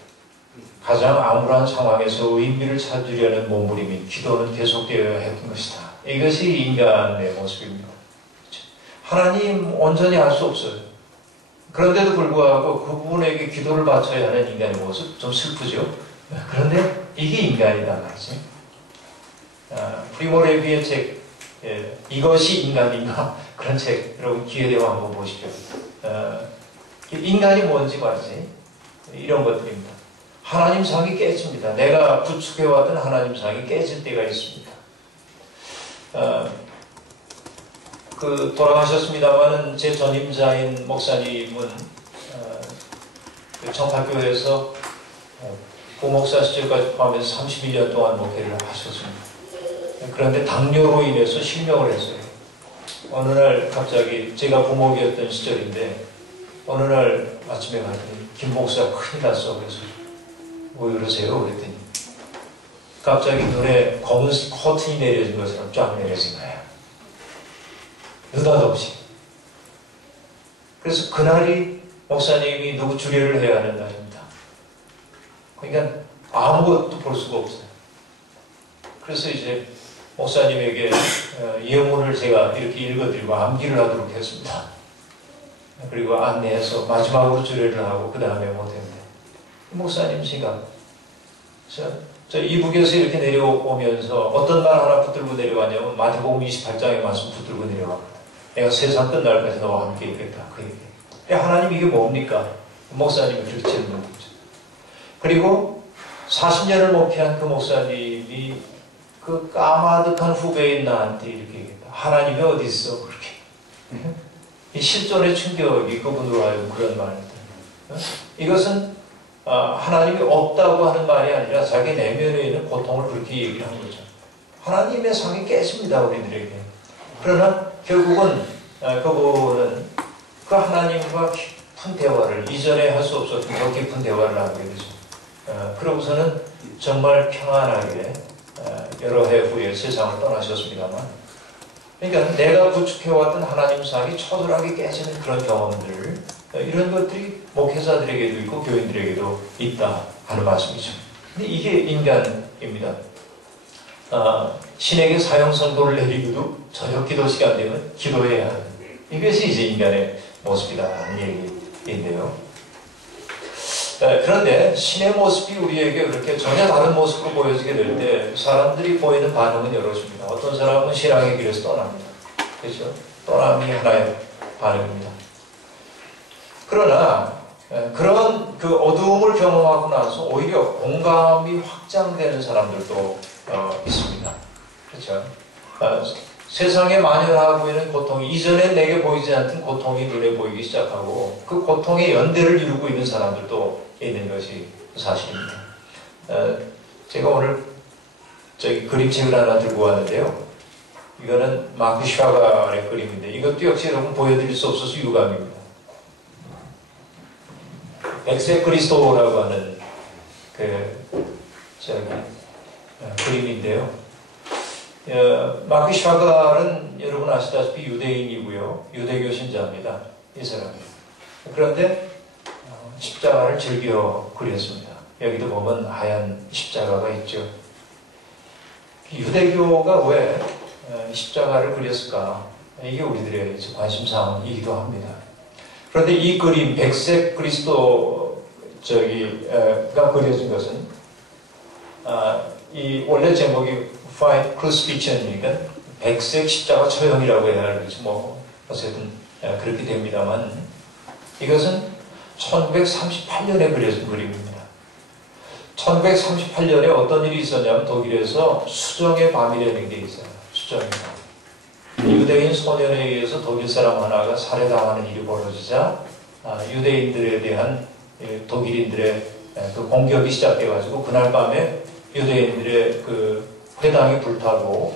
가장 암울한 상황에서 의미를 찾으려는 몸부림이 기도는 계속되어야 했던 것이다. 이것이 인간의 모습입니다. 하나님 온전히 알 수 없어요. 그런데도 불구하고 그분에게 기도를 바쳐야 하는 인간의 모습 좀 슬프죠. 그런데 이게 인간이다 말이지. 프리모 레비의 책 이것이 인간인가 그런 책 여러분 기회 되면 한번 보시죠. 인간이 뭔지 말이지. 이런 것들입니다. 하나님상이 깨집니다. 내가 구축해왔던 하나님상이 깨질 때가 있습니다. 그 돌아가셨습니다마는 제 전임자인 목사님은 청파교회에서 부목사 시절까지 포함해서 31년 동안 목회를 하셨습니다. 그런데 당뇨로 인해서 실명을 했어요. 어느 날 갑자기 제가 부목이었던 시절인데 어느 날 아침에 갔더니 김 목사 큰일 났어. 그래서 왜 그러세요? 그랬더니 갑자기 눈에 검은 커튼이 내려진 것처럼 쫙 내려진 거예요. 느닷없이. 그래서 그날이 목사님이 누구 주례를 해야 하는 날입니다. 그러니까 아무것도 볼 수가 없어요. 그래서 이제 목사님에게 예문을 제가 이렇게 읽어드리고 암기를 하도록 했습니다. 그리고 안내해서 마지막으로 주례를 하고 그 다음에 못했는데 목사님 제가 저 이북에서 이렇게 내려오면서 어떤 말 하나 붙들고 내려왔냐면 마태복음 28장의 말씀 붙들고 내려왔다. 내가 세상 끝날까지 너와 함께 있겠다. 그 얘기. 하나님 이게 뭡니까? 목사님이 그렇게 질문을 했죠. 그리고 40년을 목회한 그 목사님이 그 까마득한 후배인 나한테 이렇게 얘기했다. 하나님이 어디 있어? 그렇게. 이 실존의 충격이 그분으로 하여금 그런 말을 했다. 이것은 하나님이 없다고 하는 말이 아니라 자기 내면에 있는 고통을 그렇게 얘기를 하는 거죠. 하나님의 상이 깨집니다, 우리들에게. 그러나 결국은 그분은 그 하나님과 깊은 대화를 이전에 할 수 없었던 더 깊은 대화를 하게 되죠. 그러고서는 정말 평안하게 여러 해 후에 세상을 떠나셨습니다만 그러니까 내가 구축해왔던 하나님상이 처절하게 깨지는 그런 경험들 이런 것들이 목회자들에게도 있고 교인들에게도 있다 하는 말씀이죠. 근데 이게 인간입니다. 신에게 사형 선고를 내리고도 저녁 기도 시간 되면 기도해야 하는 이것이 이제 인간의 모습이라는 얘기인데요. 그런데 신의 모습이 우리에게 그렇게 전혀 다른 모습으로 보여지게 될 때 사람들이 보이는 반응은 여럿입니다. 어떤 사람은 신앙의 길에서 떠납니다. 그렇죠? 또남이 하나의 반응입니다. 그러나 그런 그 어두움을 경험하고 나서 오히려 공감이 확장되는 사람들도 있습니다. 그렇죠? 세상에 만연하고 있는 고통이 이전에 내게 보이지 않던 고통이 눈에 보이기 시작하고 그 고통의 연대를 이루고 있는 사람들도 있는 것이 사실입니다. 제가 오늘 그림책을 하나 들고 왔는데요. 이거는 마크 샤갈의 그림인데 이것도 역시 여러분 보여드릴 수 없어서 유감입니다. 백색 그리스도라고 하는 그림인데요. 마크 샤갈은 여러분 아시다시피 유대인이고요. 유대교 신자입니다. 이 사람이. 그런데 십자가를 즐겨 그렸습니다. 여기도 보면 하얀 십자가가 있죠. 유대교가 왜 십자가를 그렸을까? 이게 우리들의 관심사항이기도 합니다. 그런데 이 그림, 백색 그리스도가 그려진 것은 이 원래 제목이 White Crucifixion이니까 백색 십자가 처형이라고 해야 할지 어쨌든 그렇게 됩니다만 이것은 1938년에 그려진 그림입니다. 1938년에 어떤 일이 있었냐면 독일에서 수정의 밤이라는 게 있어요. 수정의 밤. 유대인 소년에 의해서 독일 사람 하나가 살해당하는 일이 벌어지자 유대인들에 대한 독일인들의 그 공격이 시작돼가지고 그날 밤에 유대인들의 그 회당이 불타고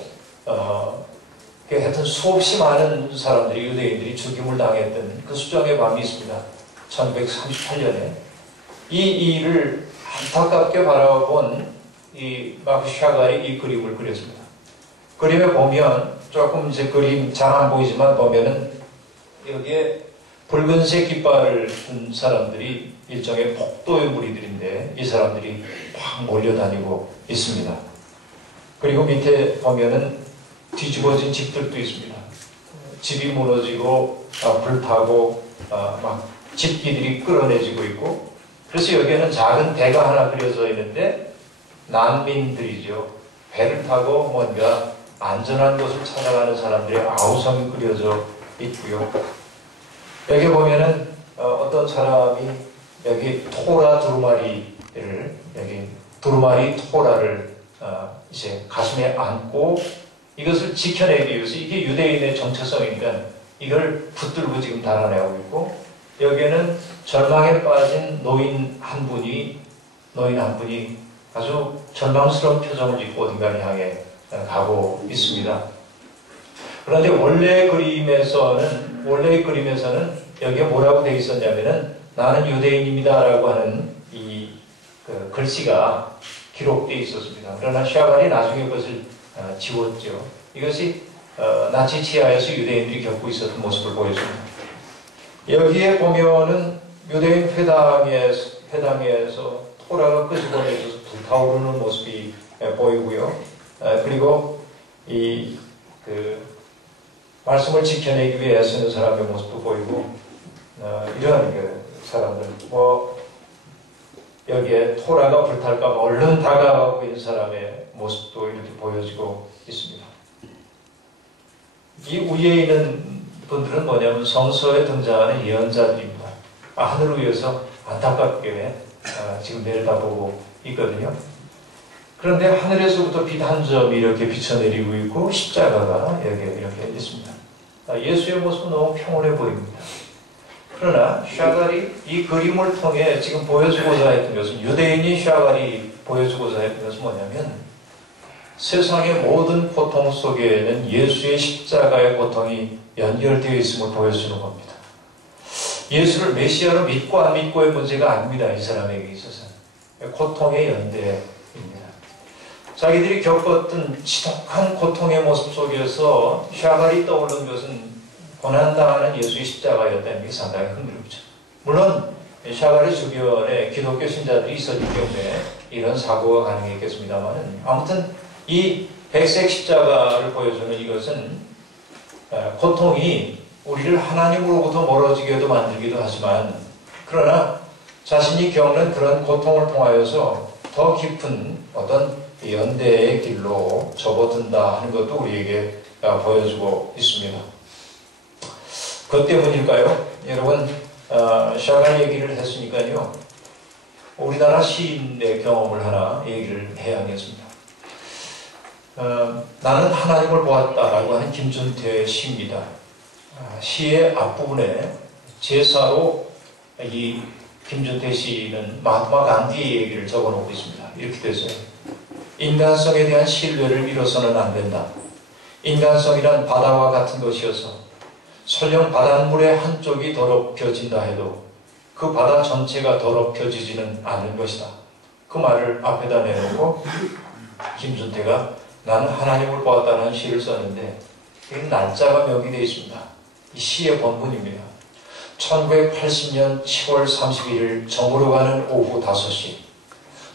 하여튼 수없이 많은 사람들이 유대인들이 죽임을 당했던 그 수정의 밤이 있습니다. 1938년에 이 일을 안타깝게 바라본 이 마크 샤갈이 이 그림을 그렸습니다. 그림에 보면 조금 이제 그림 잘 안 보이지만 보면은 여기에 붉은색 깃발을 든 사람들이 일종의 폭도의 무리들인데 이 사람들이 막 몰려다니고 있습니다. 그리고 밑에 보면은 뒤집어진 집들도 있습니다. 집이 무너지고 불타고 막 집기들이 끌어내지고 있고 그래서 여기에는 작은 배가 하나 그려져 있는데 난민들이죠. 배를 타고 뭔가 안전한 곳을 찾아가는 사람들의 아우성이 그려져 있고요. 여기 보면은 어떤 사람이 여기 토라 두루마리를 여기 두루마리 토라를 이제 가슴에 안고 이것을 지켜내기 위해서 이게 유대인의 정체성이니까 이걸 붙들고 지금 달아내고 있고 여기에는 절망에 빠진 노인 한 분이 아주 절망스러운 표정을 짓고 어딘가를 향해 가고 있습니다. 그런데 원래의 그림에서는 여기에 뭐라고 되어 있었냐면은 나는 유대인입니다라고 하는 이 글씨가 기록되어 있었습니다. 그러나 샤갈이 나중에 그것을 지웠죠. 이것이 나치 치하에서 유대인들이 겪고 있었던 모습을 보여줍니다. 여기에 보면은 유대인 회당에서 토라가 끄집어내져서 불타오르는 모습이 보이고요. 그리고 말씀을 지켜내기 위해 애쓰는 사람의 모습도 보이고 이런 사람들 여기에 토라가 불탈까봐 얼른 다가가고 있는 사람의 모습도 이렇게 보여지고 있습니다. 이 위에 있는 분들은 뭐냐면 성서에 등장하는 예언자들입니다. 하늘 위에서 안타깝게 지금 내려다보고 있거든요. 그런데 하늘에서부터 빛 한 점이 이렇게 비쳐내리고 있고 십자가가 여기에 이렇게 있습니다. 예수의 모습은 너무 평온해 보입니다. 그러나 샤갈이 이 그림을 통해 지금 보여주고자 했던 것은 유대인인 샤갈이 보여주고자 했던 것은 뭐냐면 세상의 모든 고통 속에는 예수의 십자가의 고통이 연결되어 있음을 보여주는 겁니다. 예수를 메시아로 믿고 안 믿고의 문제가 아닙니다. 이 사람에게 있어서는. 고통의 연대입니다. 자기들이 겪었던 지독한 고통의 모습 속에서 샤갈이 떠오른 것은 고난당하는 예수의 십자가였다는 게 상당히 흥미롭죠. 물론 샤갈의 주변에 기독교 신자들이 있었기 때문에 이런 사고가 가능했겠습니다만 아무튼 이 백색 십자가를 보여주는 이것은 고통이 우리를 하나님으로부터 멀어지게도 만들기도 하지만 그러나 자신이 겪는 그런 고통을 통하여서 더 깊은 어떤 연대의 길로 접어든다 하는 것도 우리에게 보여주고 있습니다. 그것 때문일까요? 여러분, 샤갈 얘기를 했으니까요. 우리나라 시인의 경험을 하나 얘기를 해야 하겠습니다. 나는 하나님을 보았다라고 하는 김준태의 시입니다. 시의 앞부분에 제사로 이 김준태 시인은 마하트마 간디의 얘기를 적어놓고 있습니다. 이렇게 되어요. 인간성에 대한 신뢰를 잃어서는 안 된다. 인간성이란 바다와 같은 것이어서 설령 바닷물의 한쪽이 더럽혀진다 해도 그 바다 전체가 더럽혀지지는 않는 것이다. 그 말을 앞에다 내놓고 김준태가 나는 하나님을 보았다는 시를 썼는데 이 날짜가 명기되어 있습니다. 이 시의 본문입니다. 1980년 10월 31일 정오로 가는 오후 5시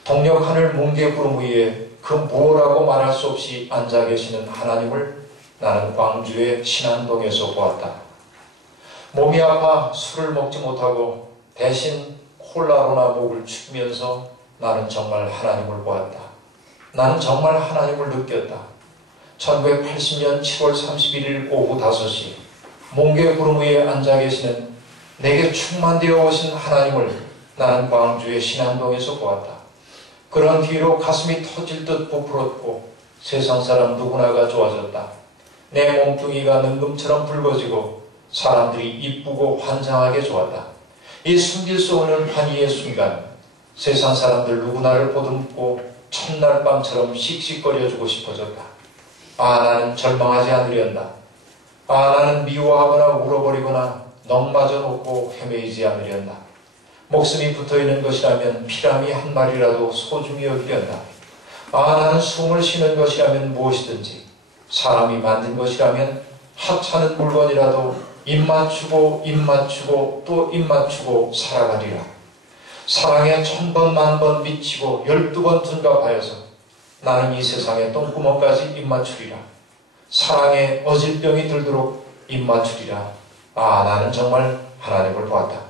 동력 하늘 뭉게구름 위에 그 무엇라고 말할 수 없이 앉아 계시는 하나님을 나는 광주의 신안동에서 보았다. 몸이 아파 술을 먹지 못하고 대신 콜라로나 목을 축이면서 나는 정말 하나님을 보았다. 나는 정말 하나님을 느꼈다. 1980년 7월 31일 오후 5시 몽개구름 위에 앉아 계시는 내게 충만되어 오신 하나님을 나는 광주의 신안동에서 보았다. 그런 뒤로 가슴이 터질 듯 부풀었고 세상 사람 누구나가 좋아졌다. 내 몸뚱이가 능금처럼 붉어지고 사람들이 이쁘고 환장하게 좋았다. 이 숨길 수 없는 환희의 순간 세상 사람들 누구나를 보듬고 첫날 밤처럼 씩씩거려주고 싶어졌다. 아, 나는 절망하지 않으련다. 아, 나는 미워하거나 울어버리거나 넋마저 놓고 헤매이지 않으련다. 목숨이 붙어있는 것이라면 피라미 한 마리라도 소중히 여기련다. 아, 나는 숨을 쉬는 것이라면 무엇이든지 사람이 만든 것이라면 하찮은 물건이라도 입 맞추고 또 입 맞추고 살아가리라. 사랑에 1000번 만번 미치고 12번 둔갑하여서 나는 이 세상에 똥구멍까지 입 맞추리라. 사랑에 어질병이 들도록 입 맞추리라. 아, 나는 정말 하나님을 보았다.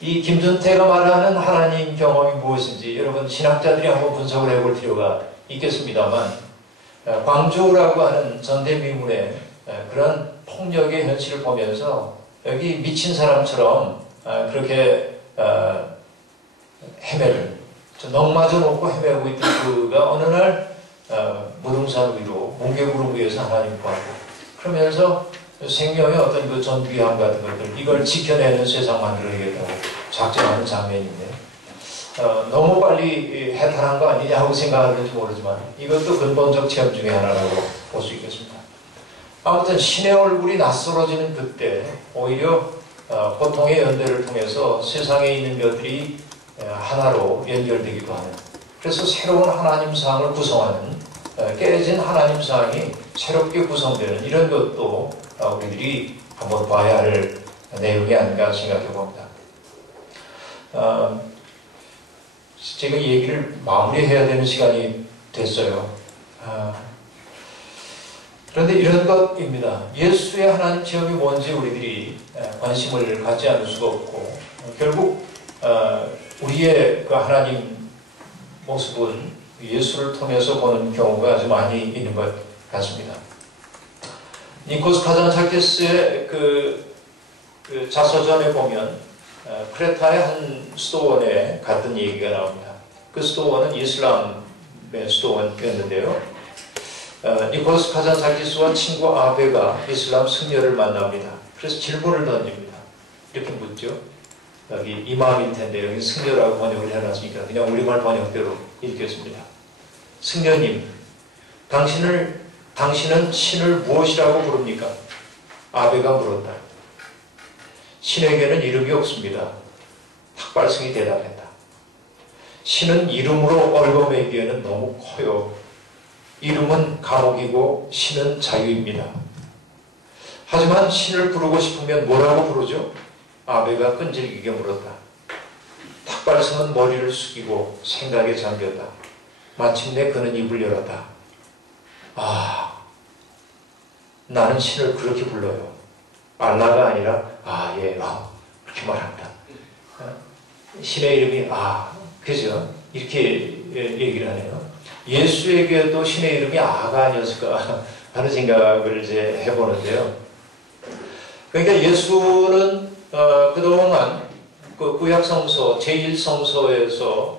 이 김준태가 말하는 하나님 경험이 무엇인지 여러분 신학자들이 한번 분석을 해볼 필요가 있겠습니다만 광주라고 하는 전대미문의 그런 폭력의 현실을 보면서 여기 미친 사람처럼 그렇게 헤매를 넋마저 놓고 헤매고 있던 그가 어느 날 무등산 위로 몽개구름 위에서 하나님 보았고 그러면서 생명의 어떤 그 전귀함 같은 것들 이걸 지켜내는 세상 만들어야겠다고 작정하는 장면인데 너무 빨리 해탈한 거 아니냐고 생각하는지 모르지만 이것도 근본적 체험 중에 하나라고 볼 수 있겠습니다. 아무튼 신의 얼굴이 낯설어지는 그때 오히려 보통의 연대를 통해서 세상에 있는 것들이 하나로 연결되기도 하는 그래서 새로운 하나님상을 구성하는 깨진 하나님상이 새롭게 구성되는 이런 것도 우리들이 한번 봐야 할 내용이 아닌가 생각해 봅니다. 제가 얘기를 마무리해야 되는 시간이 됐어요. 그런데 이런 것입니다. 예수의 하나님 체험이 뭔지 우리들이 관심을 갖지 않을 수가 없고 결국 우리의 그 하나님 모습은 예수를 통해서 보는 경우가 아주 많이 있는 것 같습니다. 니코스 카잔차키스의 그 자서전에 보면 크레타의 한 수도원에 갔던 얘기가 나옵니다. 그 수도원은 이슬람의 수도원이었는데요. 니코스 카잔차키스와 친구 아베가 이슬람 승려를 만납니다. 그래서 질문을 던집니다. 이렇게 묻죠. 여기 이마음일 텐데 여기 승려라고 번역을 해놨으니까 그냥 우리말 번역대로 읽겠습니다. 승려님, 당신은 신을 무엇이라고 부릅니까? 아베가 물었다. 신에게는 이름이 없습니다. 탁발승이 대답했다. 신은 이름으로 얽어매기에는 너무 커요. 이름은 감옥이고 신은 자유입니다. 하지만 신을 부르고 싶으면 뭐라고 부르죠? 아베가 끈질기게 물었다. 탁발승은 머리를 숙이고 생각에 잠겼다. 마침내 그는 입을 열었다. 아, 나는 신을 그렇게 불러요. 알라가 아니라 그렇게 말한다. 신의 이름이 그죠? 이렇게 얘기를 하네요. 예수에게도 신의 이름이 아가 아니었을까 하는 생각을 이제 해보는데요. 그러니까 예수는 그동안 그 구약성서 제1성서에서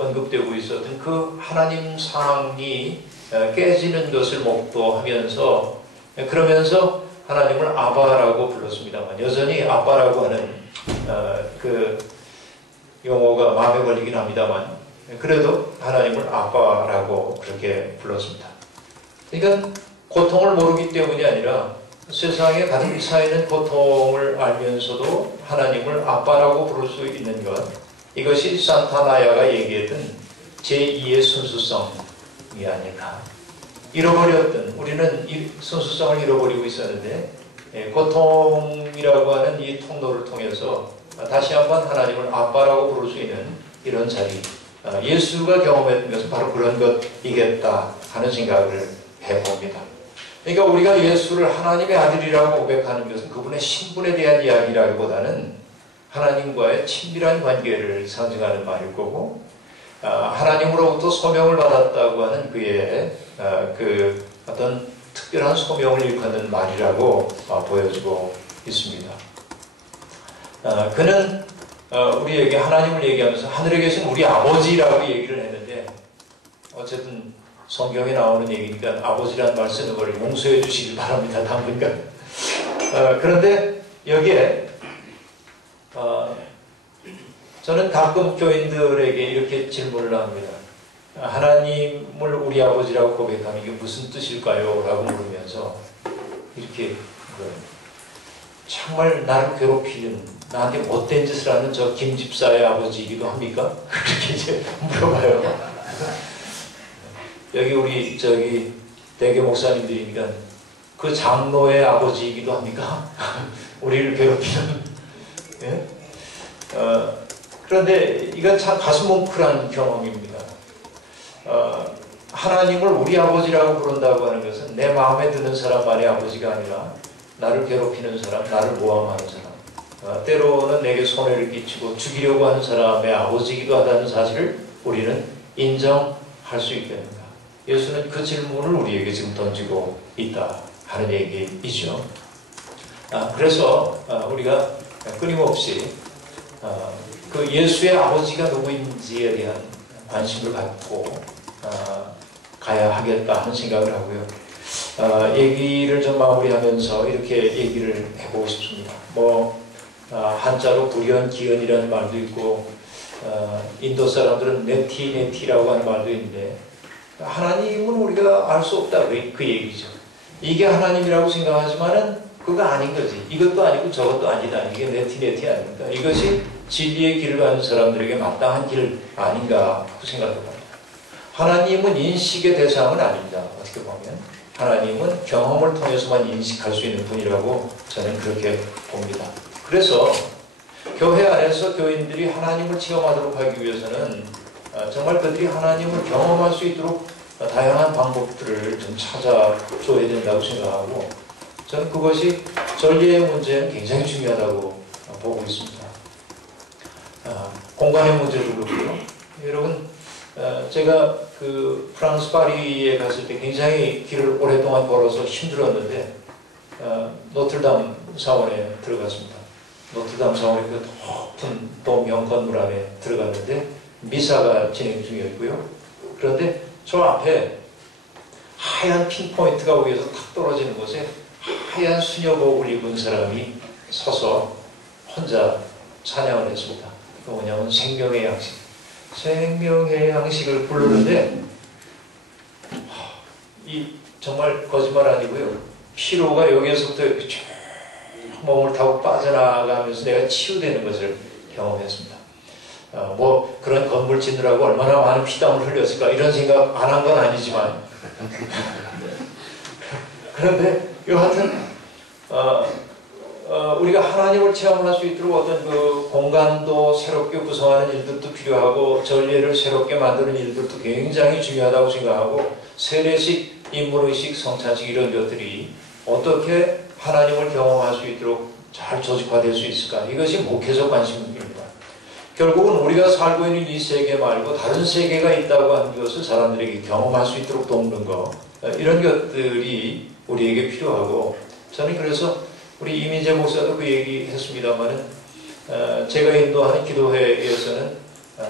언급되고 있었던 그 하나님 상이 깨지는 것을 목도하면서 그러면서 하나님을 아바라고 불렀습니다만 여전히 아빠라고 하는 그 용어가 마음에 걸리긴 합니다만 그래도 하나님을 아빠라고 그렇게 불렀습니다. 그러니까 고통을 모르기 때문이 아니라 세상에 가득 차있는 고통을 알면서도 하나님을 아빠라고 부를 수 있는 것, 이것이 산타나야가 얘기했던 제2의 순수성이 아닐까. 잃어버렸던, 우리는 순수성을 잃어버리고 있었는데 고통이라고 하는 이 통로를 통해서 다시 한번 하나님을 아빠라고 부를 수 있는 이런 자리, 예수가 경험했던 것은 바로 그런 것이겠다 하는 생각을 해봅니다. 그러니까 우리가 예수를 하나님의 아들이라고 고백하는 것은 그분의 신분에 대한 이야기라기보다는 하나님과의 친밀한 관계를 상징하는 말일 거고, 하나님으로부터 소명을 받았다고 하는 그의 그 어떤 특별한 소명을 일컫는 말이라고 보여지고 있습니다. 그는 우리에게 하나님을 얘기하면서 하늘에 계신 우리 아버지라고 얘기를 했는데, 어쨌든 성경에 나오는 얘기니까 아버지라는 말 쓰는 걸 용서해 주시길 바랍니다. 당분간. 그런데 여기에 저는 가끔 교인들에게 이렇게 질문을 합니다. 하나님을 우리 아버지라고 고백하면 이게 무슨 뜻일까요? 라고 물으면서 이렇게 정말 나를 괴롭히는, 나한테 못된 짓을 하는 저 김 집사의 아버지이기도 합니까? 그렇게 이제 물어봐요. 여기 우리 대개 목사님들이니까 그 장로의 아버지이기도 합니까? 우리를 괴롭히는. 예? 그런데 이건 참 가슴 뭉클한 경험입니다. 하나님을 우리 아버지라고 부른다고 하는 것은 내 마음에 드는 사람만의 아버지가 아니라 나를 괴롭히는 사람, 나를 모함하는 사람, 때로는 내게 손해를 끼치고 죽이려고 하는 사람의 아버지이기도 하다는 사실을 우리는 인정할 수 있겠는가. 예수는 그 질문을 우리에게 지금 던지고 있다 하는 얘기이죠. 그래서 우리가 끊임없이 그 예수의 아버지가 누구인지에 대한 관심을 갖고 가야 하겠다 하는 생각을 하고요. 얘기를 좀 마무리하면서 이렇게 얘기를 해보고 싶습니다. 한자로 불연기연이라는 말도 있고, 인도 사람들은 네티라고 하는 말도 있는데, 하나님은 우리가 알 수 없다 그 얘기죠. 이게 하나님이라고 생각하지만은 그거 아닌 거지. 이것도 아니고 저것도 아니다. 이게 네티 아닙니까? 이것이 진리의 길을 가는 사람들에게 마땅한 길 아닌가 생각합니다. 하나님은 인식의 대상은 아닙니다. 어떻게 보면 하나님은 경험을 통해서만 인식할 수 있는 분이라고 저는 그렇게 봅니다. 그래서 교회 안에서 교인들이 하나님을 체험하도록 하기 위해서는 정말 그들이 하나님을 경험할 수 있도록 다양한 방법들을 좀 찾아줘야 된다고 생각하고, 저는 그것이 전례의 문제는 굉장히 중요하다고 보고 있습니다. 공간의 문제도 그렇고요. 여러분, 제가 그 프랑스 파리에 갔을 때 굉장히 길을 오랫동안 걸어서 힘들었는데 노틀담 사원에 들어갔습니다. 노틀담 사원의 그 높은 도명 건물 안에 들어갔는데 미사가 진행 중이었고요. 그런데 저 앞에 하얀 핀포인트가 위에서 탁 떨어지는 곳에 하얀 수녀복을 입은 사람이 서서 혼자 찬양을 했습니다. 그 뭐냐면 생명의 양식. 생명의 양식을 부르는데 정말 거짓말 아니고요. 피로가 여기에서부터 이렇게 쭉 몸을 타고 빠져나가면서 내가 치유되는 것을 경험했습니다. 그런 건물 짓느라고 얼마나 많은 피땀을 흘렸을까 이런 생각 안 한 건 아니지만 그런데 여하튼 우리가 하나님을 체험할 수 있도록 어떤 그 공간도 새롭게 구성하는 일들도 필요하고 전례를 새롭게 만드는 일들도 굉장히 중요하다고 생각하고, 세례식, 인문의식, 성찬식 이런 것들이 어떻게 하나님을 경험할 수 있도록 잘 조직화될 수 있을까, 이것이 목회적 관심입니다. 결국은 우리가 살고 있는 이 세계 말고 다른 세계가 있다고 하는 것을 사람들에게 경험할 수 있도록 돕는 것, 이런 것들이 우리에게 필요하고, 저는 그래서 우리 이민재 목사도 그 얘기 했습니다만은, 제가 인도하는 기도회에서는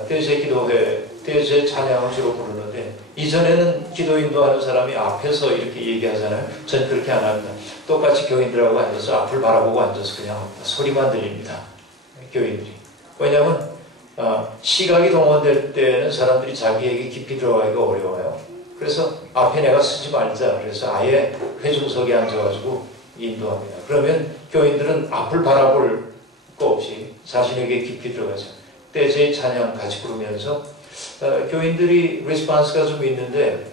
대제 기도회, 대제 찬양을 주로 부르는데, 이전에는 기도 인도하는 사람이 앞에서 이렇게 얘기하잖아요. 전 그렇게 안 합니다. 똑같이 교인들하고 앉아서 앞을 바라보고 앉아서 그냥 합니다. 소리만 들립니다. 교인들이. 왜냐하면 시각이 동원될 때는 사람들이 자기에게 깊이 들어가기가 어려워요. 그래서 앞에 내가 쓰지 말자. 그래서 아예 회중석에 앉아가지고 인도합니다. 그러면 교인들은 앞을 바라볼 거 없이 자신에게 깊이 들어가죠. 대제의 찬양 같이 부르면서 교인들이 리스폰스가 좀 있는데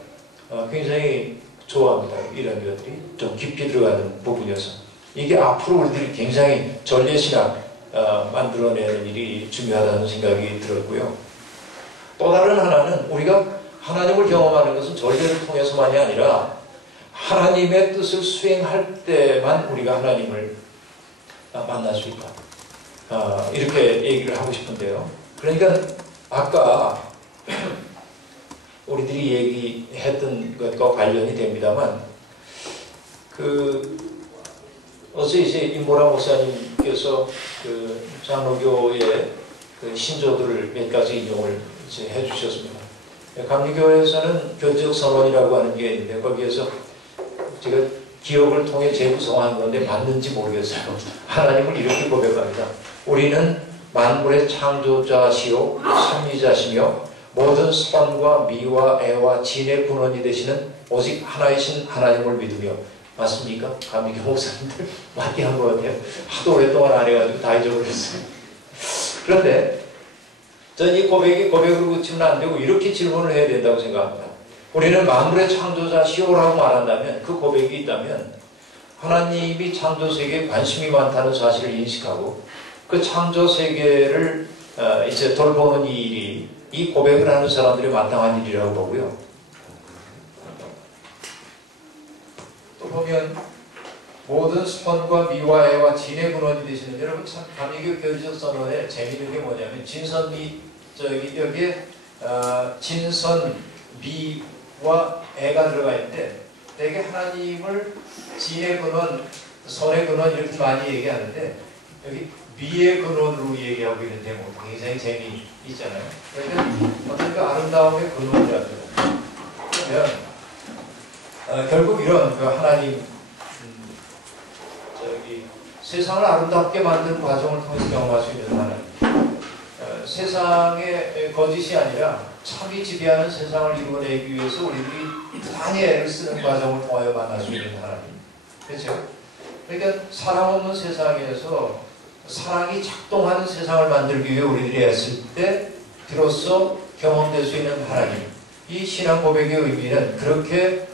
굉장히 좋아합니다. 이런 것들이 좀 깊이 들어가는 부분이어서 이게 앞으로 우리들이 굉장히 전례신학 만들어내는 일이 중요하다는 생각이 들었고요. 또 다른 하나는 우리가 하나님을 경험하는 것은 전례를 통해서만이 아니라 하나님의 뜻을 수행할 때만 우리가 하나님을 만날 수 있다. 이렇게 얘기를 하고 싶은데요. 그러니까 아까 우리들이 얘기했던 것과 관련이 됩니다만, 어제 이제 임보라 목사님께서 그 장로교의 그 신조들을 몇 가지 인용을 이제 해주셨습니다. 감리교에서는 교제적 선언이라고 하는 게 있는데, 거기에서 제가 기억을 통해 재구성한 건데 맞는지 모르겠어요. 하나님을 이렇게 고백합니다. 우리는 만물의 창조자시요 참미자시며 모든 선과 미와 애와 진의 근원이 되시는 오직 하나이신 하나님을 믿으며. 맞습니까? 감리교 목사님들 맞게 한 것 같아요. 하도 오랫동안 안 해가지고 다 잊어버렸어요. 그런데 저는 이 고백이 고백으로 그치면 안 되고 이렇게 질문을 해야 된다고 생각합니다. 우리는 만물의 창조자시오라고 말한다면, 그 고백이 있다면 하나님이 창조세계에 관심이 많다는 사실을 인식하고 그 창조세계를 이제 돌보는 이 일이 이 고백을 하는 사람들이 마땅한 일이라고 보고요. 또 보면 모든 선과 미와 애와 진의 근원이 되시는, 여러분 참 감리교 교리적 선언에 재미있는 게 뭐냐면 진선 여기에 진선 미와 애가 들어가 있는데, 되게 하나님을 진의 근원, 선의 근원 이렇게 많이 얘기하는데 여기 미의 근원으로 얘기하고 있는 대목 굉장히 재미있잖아요. 그러니까 어떤 그 아름다움의 근원이라고 그러면 결국 이런 그 하나님 세상을 아름답게 만드는 과정을 통해서 경험할 수 있는 하나님, 세상의 거짓이 아니라 참이 지배하는 세상을 이루어내기 위해서 우리들이 많이 애를 쓰는 과정을 통하여 만날 수 있는 하나님. 그렇죠? 그러니까 사랑 없는 세상에서 사랑이 작동하는 세상을 만들기 위해 우리들이 애쓸 때 비로소 경험될 수 있는 하나님. 이 신앙 고백의 의미는 그렇게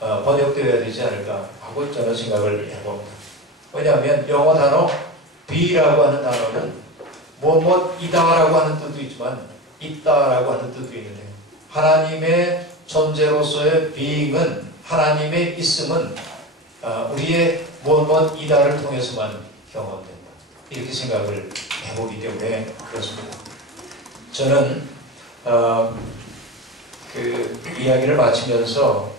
번역되어야 되지 않을까 하고 저는 생각을 해봅니다. 왜냐하면 영어 단어 be라고 하는 단어는 뭐뭐이다라고 하는 뜻도 있지만 있다라고 하는 뜻도 있는데, 하나님의 존재로서의 being은, 하나님의 있음은 우리의 뭐뭐이다를 통해서만 경험된다. 이렇게 생각을 해보기 때문에 그렇습니다. 저는 그 이야기를 마치면서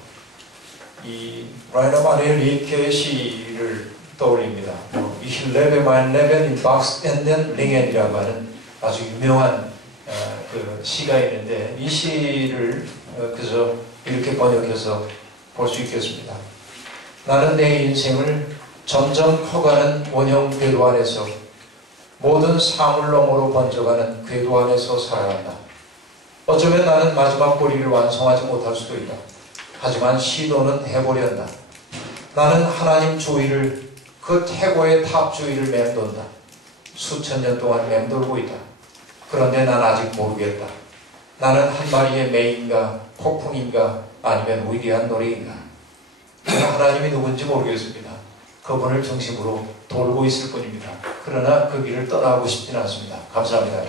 이 라이너 마누엘 릴케의 시를 떠올립니다. Ich lebe mein Leben in Box and Ringen이라고 하는 아주 유명한 그 시가 있는데, 이 시를 그래서 이렇게 번역해서 볼 수 있겠습니다. 나는 내 인생을 점점 커가는 원형 궤도 안에서 모든 사물놈으로 번져가는 궤도 안에서 살아간다. 어쩌면 나는 마지막 고리를 완성하지 못할 수도 있다. 하지만 시도는 해보련다. 나는 하나님 주위를, 그 태고의 탑 주위를 맴돈다. 수천 년 동안 맴돌고 있다. 그런데 난 아직 모르겠다. 나는 한 마리의 매인가, 폭풍인가, 아니면 위대한 노래인가. 저는 하나님이 누군지 모르겠습니다. 그분을 중심으로 돌고 있을 뿐입니다. 그러나 그 길을 떠나고 싶지는 않습니다. 감사합니다.